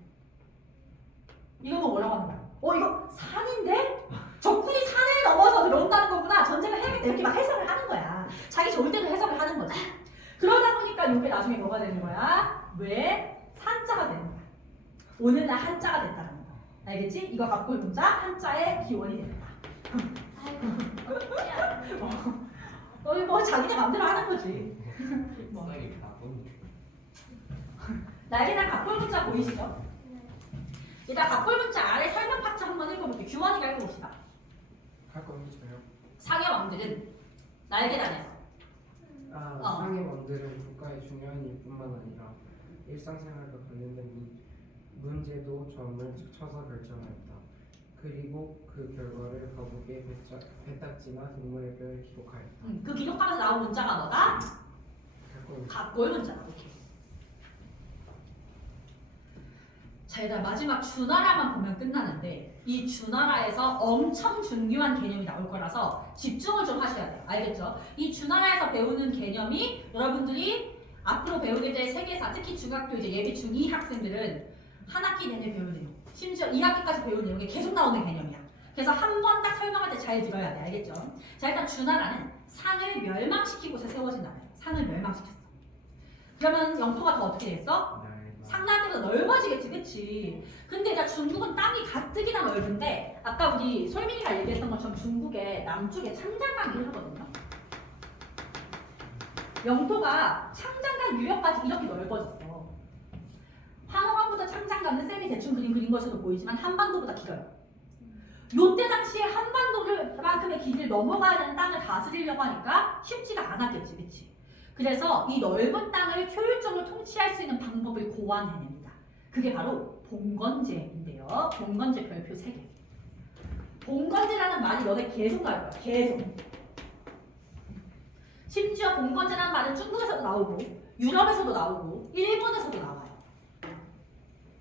이거 뭐 뭐라고 하는 거야? 이거 산인데? 적군이 산을 넘어서 들어온다는 거구나. 전쟁을 해야겠다. 이렇게 막 해석을 하는 거야. 자기 좋을 대로 해석을 하는 거지. 그러다 보니까 이게 나중에 뭐가 되는 거야? 왜? 산자가 되는 거야. 오늘날 한자가 됐다는 거. 알겠지? 이거 갖고 올 문자 한자의 기원이 된다. 아이고 쉽지 않네. 뭐 자기네 마음대로 하는 거지. 싸게 바꾼. 날개단 각볼 문자 보이시죠? 네. 일단 각볼 문자 아래 설명 파트 한번 읽어볼게요. 규원이가 읽어봅시다. 할 거면 저요. 상의 왕들은 날개단에서 상해 왕들은 국가의 중요한 일뿐만 아니라 일상생활과 관련된 문제도 점을 쳐서 결정하였다. 그리고 그 결과를 거북이의 배딱지나 동물의 뼈에 기록하였다. 그 기록하면서 나온 문자가 뭐다? 할 거면 각볼 문자. 이렇게. 자, 일단 마지막 주나라만 보면 끝나는데 이 주나라에서 엄청 중요한 개념이 나올 거라서 집중을 좀 하셔야 돼요. 알겠죠? 이 주나라에서 배우는 개념이 여러분들이 앞으로 배우게 될 세계사, 특히 중학교 이제 예비 중2 학생들은 한 학기 내내 배우는 내용, 심지어 2학기까지 배우는 내용이 계속 나오는 개념이야. 그래서 한 번 딱 설명할 때 잘 들어야 돼. 알겠죠? 자, 일단 주나라는 상을 멸망시키고서 세워진 나라예요. 상을 멸망시켰어. 그러면 영토가 더 어떻게 됐어? 상나라보다 넓어지겠지, 그치? 근데 일단 중국은 땅이 가뜩이나 넓은데 아까 우리 솔민이가 얘기했던 것처럼 중국의 남쪽에 창장강이 흐르거든요. 영토가 창장강 유역까지 이렇게 넓어졌어. 황허강보다 창장강은 쌤이 대충 그린 것으로 보이지만 한반도보다 길어요. 요때 당시에 한반도만큼의 길이를 넘어가야 되는 땅을 다스리려고 하니까 쉽지가 않았겠지, 그치? 그래서 이 넓은 땅을 효율적으로 통치할 수 있는 방법을 고안해냅니다. 그게 바로 봉건제인데요. 봉건제 별표 3개. 봉건제라는 말이 너네 계속 나올 거야. 계속. 심지어 봉건제라는 말은 중국에서도 나오고 유럽에서도 나오고 일본에서도 나와요.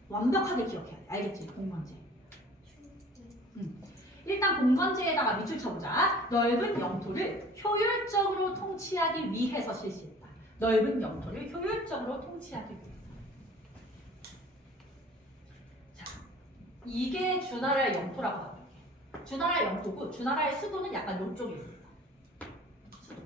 완벽하게 기억해야 돼. 알겠지? 봉건제. 일단 봉건제에다가 밑줄 쳐보자. 넓은 영토를 효율적으로 통치하기 위해서 실시했다. 넓은 영토를 효율적으로 통치하기 위해서. 자, 이게 주나라의 영토라고 합니다. 주나라의 영토고 주나라의 수도는 약간 이쪽에 있었어. 수도.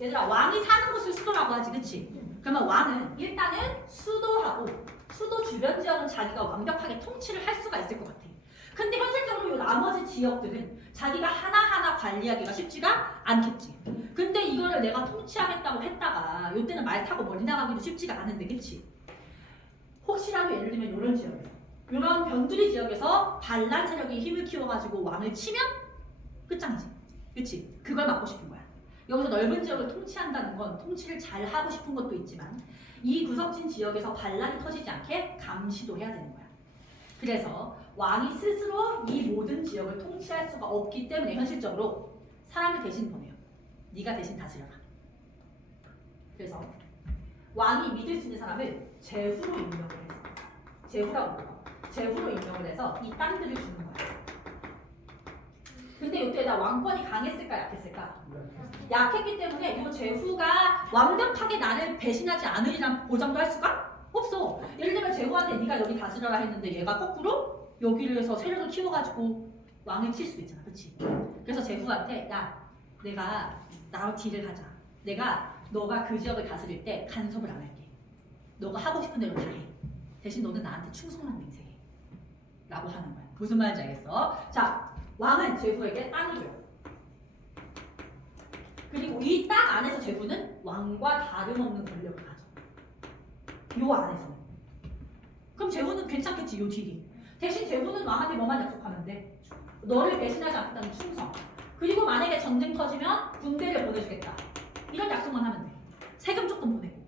얘들아, 왕이 사는 곳을 수도라고 하지, 그치? 그러면 왕은 일단은 수도하고 수도 주변 지역은 자기가 완벽하게 통치를 할 수가 있을 것 같아. 근데 현실적으로 이 나머지 지역들은 자기가 하나하나 관리하기가 쉽지가 않겠지. 근데 이거를 내가 통치하겠다고 했다가 이때는 말 타고 멀리 나가기도 쉽지가 않은데, 그치? 혹시라도 예를 들면 이런 지역에서, 이런 변두리 지역에서 반란 세력이 힘을 키워가지고 왕을 치면 끝장이지. 그치? 그걸 막고 싶은 거야. 여기서 넓은 지역을 통치한다는 건 통치를 잘 하고 싶은 것도 있지만 이 구석진 지역에서 반란이 터지지 않게 감시도 해야 되는 거야. 그래서 왕이 스스로 이 모든 지역을 통치할 수가 없기 때문에 현실적으로 사람을 대신 보내요. 네가 대신 다스려라. 그래서 왕이 믿을 수 있는 사람을 제후로 임명을 해서, 제후라고 불러. 제후로 임명을 해서 이 땅들을 주는 거야. 근데 이때다 왕권이 강했을까 약했을까? 약했기 때문에 이 제후가 완벽하게 나를 배신하지 않으리란 보장도 할 수가 없어. 예를 들면 제후한테 네가 여기 다스려라 했는데 얘가 거꾸로 여기를 해서 세력을 키워가지고 왕을 칠 수도 있잖아, 그렇지? 그래서 제후한테 야, 내가 나로 딜을 하자. 너가 그 지역을 다스릴 때 간섭을 안 할게. 너가 하고 싶은 대로 다 해. 대신 너는 나한테 충성만 맹세해. 라고 하는 거야. 무슨 말인지 알겠어? 자, 왕은 제후에게 땅을 줘요. 그리고 이 땅 안에서 제후는 왕과 다름없는 권력을 가져. 요 안에서는. 그럼 제후는 괜찮겠지, 요 뒤리. 대신 제후는 왕한테 뭐만 약속하는데 너를 배신하지 않겠다는 충성. 그리고 만약에 전쟁 터지면 군대를 보내주겠다. 이런 약속만 하면 돼. 세금 조금 보내고.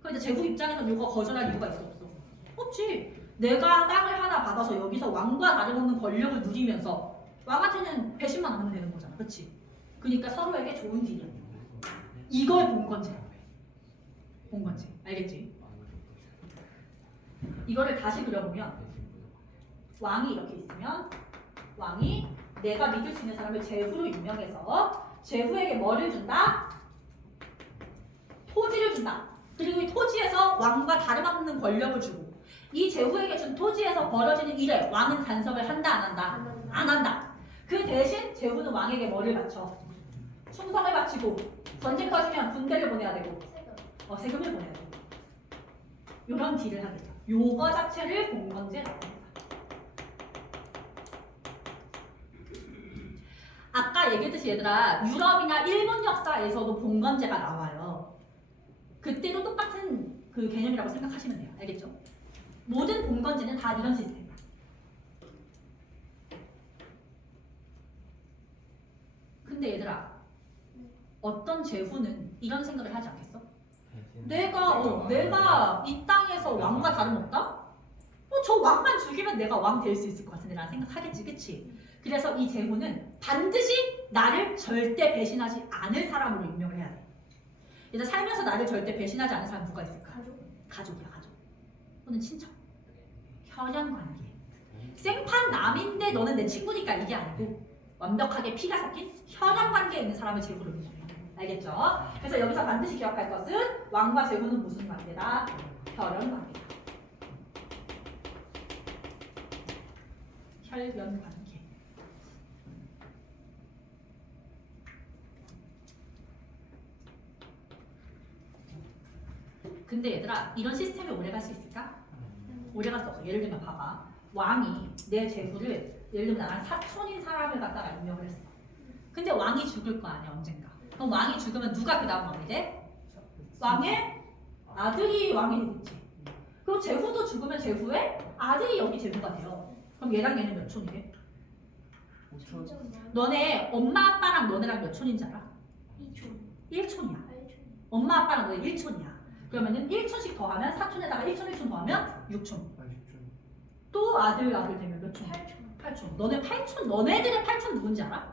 그럼 이제 제후 입장에서는 이거 거절할 이유가 있어 없어? 없지. 내가 땅을 하나 받아서 여기서 왕과 다름없는 권력을 누리면서 왕한테는 배신만 안 하면 되는 거잖아, 그렇지? 그러니까 서로에게 좋은 딜이야. 이걸 봉건제라고 해. 봉건제, 알겠지? 이거를 다시 그려보면 왕이 이렇게 있으면 왕이 내가 믿을 수 있는 사람을 제후로 임명해서 제후에게 뭐를 준다? 토지를 준다. 그리고 이 토지에서 왕과 다름없는 권력을 주고 이 제후에게 준 토지에서 벌어지는 일에 왕은 간섭을 한다 안 한다? 안 한다. 그 대신 제후는 왕에게 뭐를 바쳐? 충성을 바치고 전쟁 터지면 군대를 보내야 되고 세금. 세금을 보내야 되고 이런 딜을 하게 돼요. 요거 자체를 봉건제라고 합니다. 아까 얘기했듯이 얘들아 유럽이나 일본 역사에서도 봉건제가 나와요. 그때도 똑같은 그 개념이라고 생각하시면 돼요. 알겠죠? 모든 봉건제는 다 이런 시스템이야. 근데 얘들아 어떤 제후는 이런 생각을 하지 않겠어? 내가 이 땅에서 왕과 다름없다? 저 왕만 죽이면 내가 왕 될 수 있을 것 같은데 라는 생각하겠지, 그치? 그래서 이 제후는 반드시 나를 절대 배신하지 않을 사람으로 임명을 해야 돼. 얘들 살면서 나를 절대 배신하지 않는 사람 누가 있을까? 가족이야, 가족. 또는 친척. 혈연관계. 생판 남인데 너는 내 친구니까 이게 아니고 완벽하게 피가 섞인 혈연관계에 있는 사람을 제후로 임명해. 알겠죠? 그래서 여기서 반드시 기억할 것은 왕과 제후는 무슨 관계다? 혈연관계다. 혈연관계. 근데 얘들아 이런 시스템이 오래 갈 수 있을까? 오래 갈 수 없어. 예를 들면 봐봐. 왕이 내 제후를 예를 들면 나랑 사촌인 사람을 갖다가 임명을 했어. 근데 왕이 죽을 거 아니야 언젠가. 그럼 왕이 죽으면 누가 그 다음 왕이 돼? 왕의 아들이 왕이 되겠지. 그리고 제후도 죽으면 제후의 아들이 여기 제후가 돼요. 그럼 얘랑 얘는 몇 촌이래? 너네 엄마 아빠랑 너네랑 몇 촌인지 알아? 2촌. 1촌이야. 8촌. 엄마 아빠랑 너네 1촌이야. 그러면은 1촌씩 더하면 4촌에다가 1촌 1촌 더하면 6촌. 또 아들 되면 몇 촌? 8촌. 8촌. 너네 8촌, 너네들의 8촌 누군지 알아?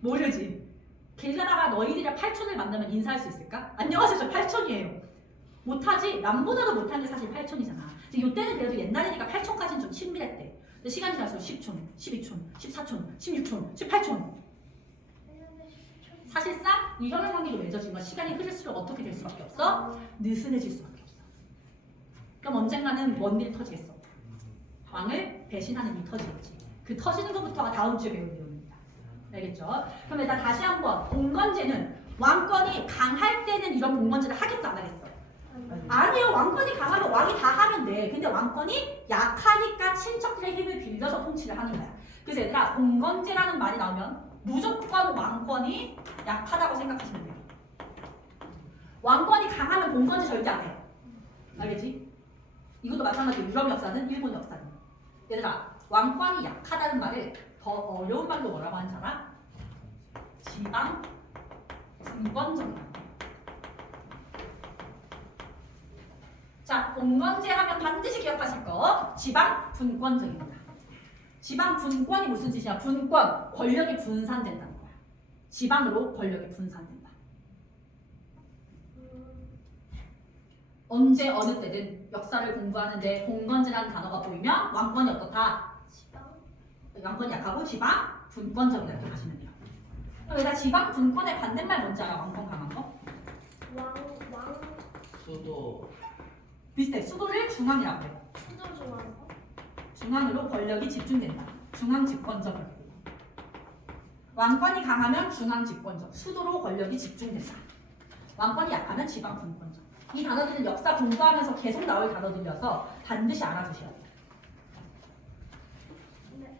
모르지. 길 가다가 너희들의 8촌을 만나면 인사할 수 있을까? 안녕하세요, 저 8촌이에요. 못하지? 남보다도 못한 게 사실 8촌이잖아. 이때는 그래도 옛날이니까 8촌까지는 좀 친밀했대. 근데 시간이 지나서 10촌, 12촌, 14촌, 16촌, 18촌. 사실상 이 혈연관계로 맺어진 건 시간이 흐를수록 어떻게 될 수밖에 없어? 느슨해질 수밖에 없어. 그럼 언젠가는 뭔 일이 터지겠어? 왕을 배신하는 일이 터지겠지. 그 터지는 것부터가 다음 주에 배울 내용입니다. 알겠죠? 그럼 일단 다시 한번 봉건제는 왕권이 강할 때는 이런 봉건제를 하겠어 안 하겠어? 아니요. 왕권이 강하면 왕이 다 하면 돼. 근데 왕권이 약하니까 친척들의 힘을 빌려서 통치를 하는 거야. 그래서 얘들아 봉건제라는 말이 나오면 무조건 왕권이 약하다고 생각하시면 돼요. 왕권이 강하면 봉건제 절대 안 해. 알겠지? 이것도 마찬가지로 유럽 역사는 일본 역사는. 얘들아 왕권이 약하다는 말을 더 어려운 말로 뭐라고 하는지 알아? 지방 분권적이다. 자, 봉건제 하면 반드시 기억하실 거 지방 분권적입니다. 지방 분권이 무슨 뜻이야? 분권, 권력이 분산된다는 거야. 지방으로 권력이 분산된다. 언제 어느 때든 역사를 공부하는데 봉건제라는 단어가 보이면 왕권이 어떻다? 왕권이 약하고 지방 분권적이다 이렇게 가시면 돼요. 그럼 여기다 지방 분권의 반대말 뭔지 알아? 왕권 강한 거? 수도. 비슷해. 수도를 중앙이라고 해요. 수도 좋아하는 거? 중앙으로 권력이 집중된다. 중앙 집권적. 왕권이 강하면 중앙 집권적. 수도로 권력이 집중된다. 왕권이 약하면 지방 분권적. 이 단어들은 역사 공부하면서 계속 나올 단어들이어서 반드시 알아두셔야 돼요. 네.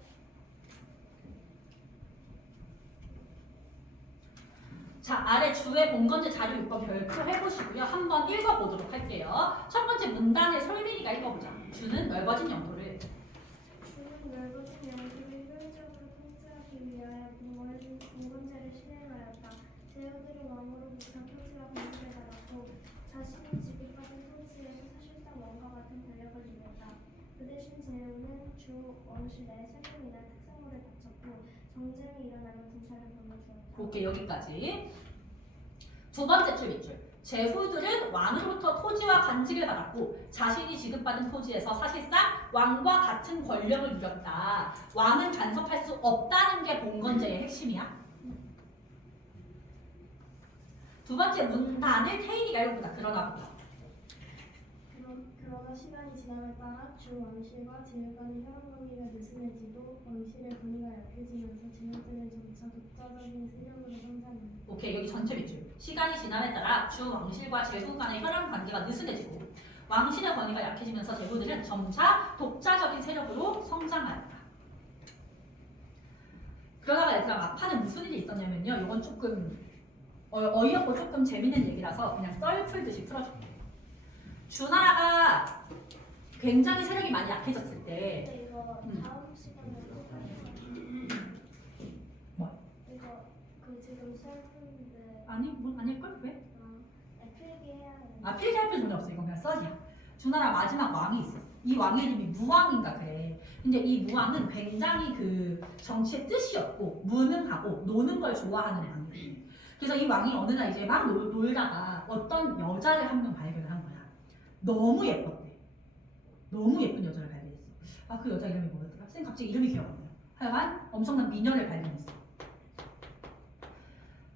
자, 아래 주의 봉건제 자료 6번 별표 해보시고요. 한번 읽어보도록 할게요. 첫 번째 문단을 설민이가 읽어보자. 주는 넓어진 영토를 주는 넓어진 영토를 효율적으로 통치하기 위하여 봉건제를 실행하였다. 제후들은 왕으로부터 통치와 권세를 받았고 자신이 지급받은 통치에서 사실상 왕과 같은 권력을 누렸다. 그 대신 제후는 주 왕실의 세금이나 특성물을 바쳤고 정쟁이 일어나면 군사를 보내주었다. 오케이, 여기까지. 두 번째 줄 밑줄. 제후들은 왕으로부터 토지와 관직을 받았고 자신이 지급받은 토지에서 사실상 왕과 같은 권력을 누렸다. 왕은 간섭할 수 없다는 게 봉건제의 핵심이야. 두 번째 문단을 태인이가 읽어보자. 그러나부터. 그러나 시간이 지남에 따라 주 왕실과 제후 간의 혈연 관계가 느슨해지고 왕실의 권위가 약해지면서 제후들은 점차 독자적인 세력으로 성장합니다. 오케이, 여기 전체 밑줄. 시간이 지남에 따라 주 왕실과 제후 간의 혈연 관계가 느슨해지고 왕실의 권위가 약해지면서 제후들은 점차 독자적인 세력으로 성장하였다. 그러다가 얘들아 막판에 무슨 일이 있었냐면요. 이건 조금 어이없고 조금 재밌는 얘기라서 그냥 썰 풀듯이 풀어줄게요. 주나라가 굉장히 세력이 많이 약해졌을 때 근데 이거 다음 시간에 또 뭐? 이거 그 지금 셀프인데 아닐걸? 왜? 필기해야 돼. 필기할 필요는 없어. 이건 그냥 썰이야. 주나라 마지막 왕이 있어. 이 왕의 이름이 무왕인가 그래. 근데 이 무왕은 굉장히 그 정치의 뜻이 없고 무능하고 노는 걸 좋아하는 왕이에요. 그래서 이 왕이 어느 날 이제 막 놀다가 어떤 여자를 한 명 발견을 한 거야. 너무 예뻤대. 너무 예쁜 여자를 발견했어. 아, 그 여자 이름이 뭐였더라? 쌤 갑자기 이름이 기억 안 나요. 하여간 엄청난 미녀를 발견했어.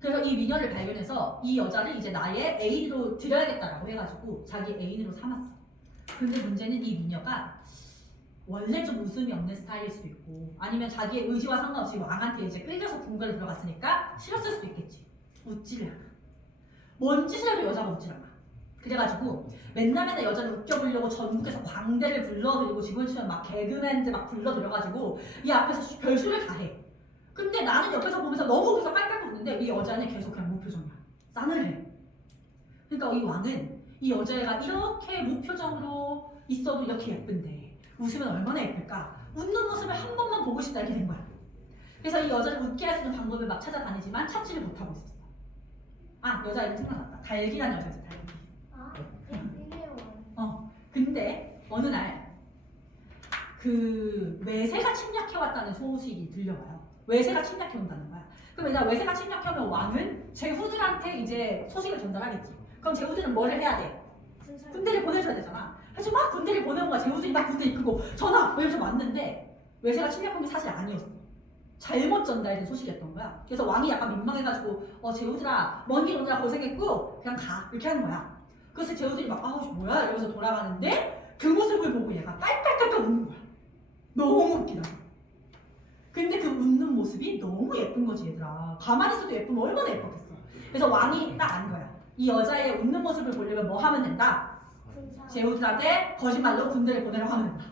그래서 이 미녀를 발견해서 이 여자를 이제 나의 애인으로 드려야겠다라고 해가지고 자기 애인으로 삼았어. 근데 문제는 이 미녀가 원래 좀 웃음이 없는 스타일일 수도 있고 아니면 자기의 의지와 상관없이 왕한테 이제 끌려서 궁궐에 들어갔으니까 싫었을 수도 있겠지. 웃지를 않아. 뭔 짓을 해도 여자가 웃질 않아. 그래가지고 맨날 여자를 웃겨보려고 전국에서 광대를 불러들이고 지금처럼 막 개그맨들 막 불러들여가지고 이 앞에서 별소리를 다 해. 근데 나는 옆에서 보면서 너무 웃겨서 깔깔 웃는데 이 여자는 계속 그냥 무표정이야. 싸늘해. 그러니까 이 왕은 이 여자애가 이렇게 무표정으로 있어도 이렇게 예쁜데 웃으면 얼마나 예쁠까? 웃는 모습을 한 번만 보고 싶다 이렇게 된 거야. 그래서 이 여자를 웃게 할 수 있는 방법을 막 찾아다니지만 찾지를 못하고 있었어. 아, 여자 이름 생각났다. 달기란 여자지, 달기. 아, 이게 원. 근데 어느 날 그 외세가 침략해왔다는 소식이 들려와요. 외세가 침략해온다는 거야. 그럼 일단 외세가 침략해오면 왕은 제후들한테 이제 소식을 전달하겠지. 그럼 제후들은 뭐를 해야 돼? 군대를 보내줘야 되잖아. 그래서 막 군대를 보내온 거야. 제후들이 막 군대 이끌고 전화! 이러면서 왔는데 외세가 침략한 게 사실 아니었어. 잘못 전달된 소식이었던 거야. 그래서 왕이 약간 민망해가지고 제후들아 먼 길 오느라 고생했고 그냥 가 이렇게 하는 거야. 그래서 제후들이 막 뭐야 이러면서 돌아가는데 그 모습을 보고 얘가 깔깔깔깔 웃는 거야. 너무 웃기다. 근데 그 웃는 모습이 너무 예쁜 거지 얘들아. 가만히 있어도 예쁘면 얼마나 예뻤겠어. 그래서 왕이 딱 안 거야. 이 여자의 웃는 모습을 보려면 뭐 하면 된다? 제후들한테 거짓말로 군대를 보내라고 하면 된다.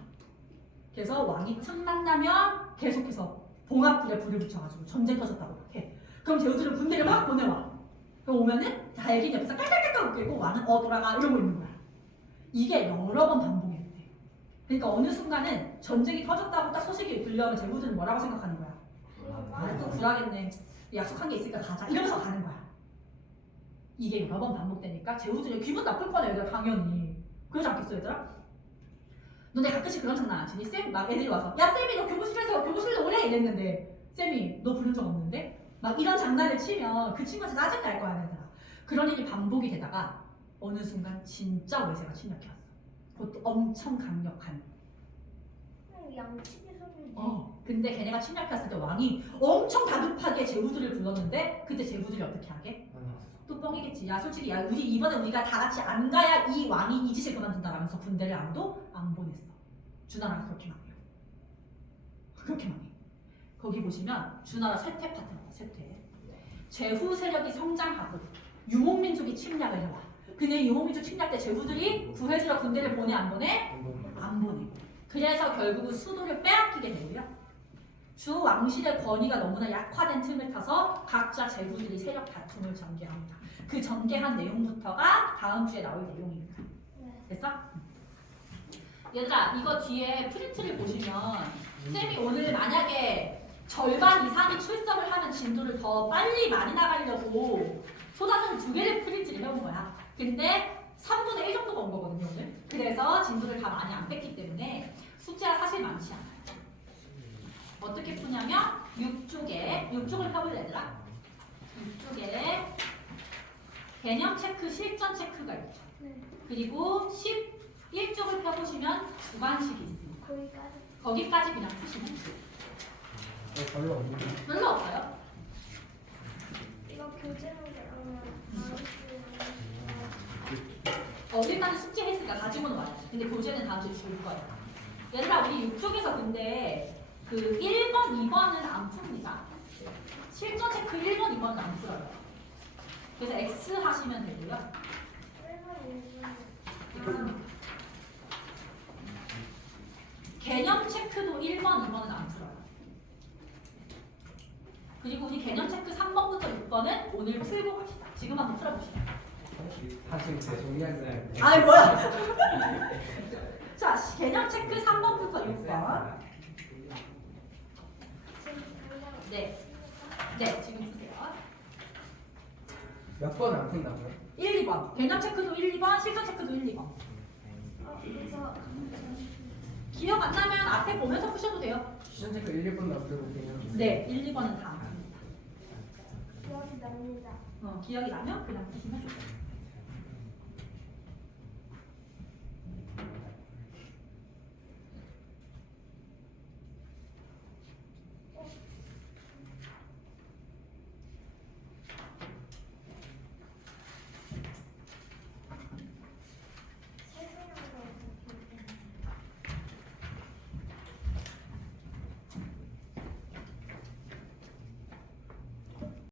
그래서 왕이 틈만 나면 계속해서 봉합불에 불을 붙여가지고 전쟁 터졌다고 해. 그럼 제후들은 군대를 막 보내와. 그럼 오면은 달기 옆에서 깔깔깔깔 웃기고 왕은 돌아가 이러고 있는 거야. 이게 여러 번 반복이 돼. 그러니까 어느 순간은 전쟁이 터졌다고 딱 소식이 들려오면 제후들은 뭐라고 생각하는 거야? 또 굴하겠네. 약속한 게 있으니까 가자. 이러면서 가는 거야. 이게 여러 번 반복되니까 제후들이 기분 나쁠 거네 얘들아 당연히. 그러지 않겠어 얘들아? 너네 가끔씩 그런 장난 안 치니? 쌤 막 애들이 와서 야 쌤이 너 교무실로 오래 이랬는데 쌤이 너 부른 적 없는데? 막 이런 장난을 치면 그 친구한테 짜증 날 거야 얘들아. 그런 일이 반복이 되다가 어느 순간 진짜 외세가 침략해 왔어. 그것도 엄청 강력한. 양치기 소리. 근데 걔네가 침략했을 때 왕이 엄청 다급하게 제후들을 불렀는데 그때 제후들이 어떻게 하게? 또 뻥이겠지. 야 솔직히 우리 이번에 우리가 다 같이 안 가야 이 왕이 이 짓을 그만둔다라면서 군대를 아무도 안 보냈어. 주나라가 그렇게 망해요. 그렇게 망해. 거기 보시면 주나라 쇠퇴 파트너다. 쇠퇴. 제후 세력이 성장하고 유목민족이 침략을 해와. 근데 유목민족 침략 때 제후들이 구해주러 군대를 보내 안 보내? 안 보내. 그래서 결국은 수도를 빼앗기게 되고요. 주 왕실의 권위가 너무나 약화된 틈을 타서 각자 제후들이 세력 다툼을 전개합니다. 그 전개한 내용부터가 다음 주에 나올 내용입니다. 됐어? 얘들아 이거 뒤에 프린트를 보시면 쌤이 오늘 만약에 절반 이상이 출석을 하면 진도를 더 빨리 많이 나가려고 소단을 2개를 프린트를 해온 거야. 근데 3분의 1 정도가 온 거거든요 오늘. 그래서 진도를 다 많이 안 뺐기 때문에 숙제가 사실 많지 않아요. 어떻게 푸냐면 6쪽을 펴볼래 얘들아? 6쪽에 개념 체크, 실전 체크가 있죠. 그리고 11쪽을 펴보시면 주관식이 있습니다. 거기까지 그냥 푸시면 돼요. 별로 없는데. 별로 없어요. 이거 교재로 그러면 일단은 숙제 했으니까 가지고는 와요. 근데 교재는 다음 주에 줄 거예요. 얘들아 우리 이쪽에서 근데 그 1번, 2번은 안 풉니다. 실전 체크 1번, 2번은 안 풀어요. 그래서 X 하시면 되고요. 1번, 1번. 개념 체크도 1번, 2번은 안 풀어요. 그리고 우리 개념 체크 3번부터 6번은 오늘 풀고 갑시다. 지금 한번 풀어보시죠. 사실 제 정리하는 아이 뭐야? 자, 개념 체크 3번부터 6번. 네. 네, 지금 푸세요. 몇 번 안 푼다고요? 1, 2번. 개념 체크도 1, 2번, 실전 체크도 1, 2번. 그래서 기억 안 나면 앞에 보면서 푸셔도 돼요. 시전 체크 1, 2번 놔두고 그냥 네, 1, 2번은 다 안 합니다. 기억이 납니다. 기억이 나면 그냥 푸시면 좋아요.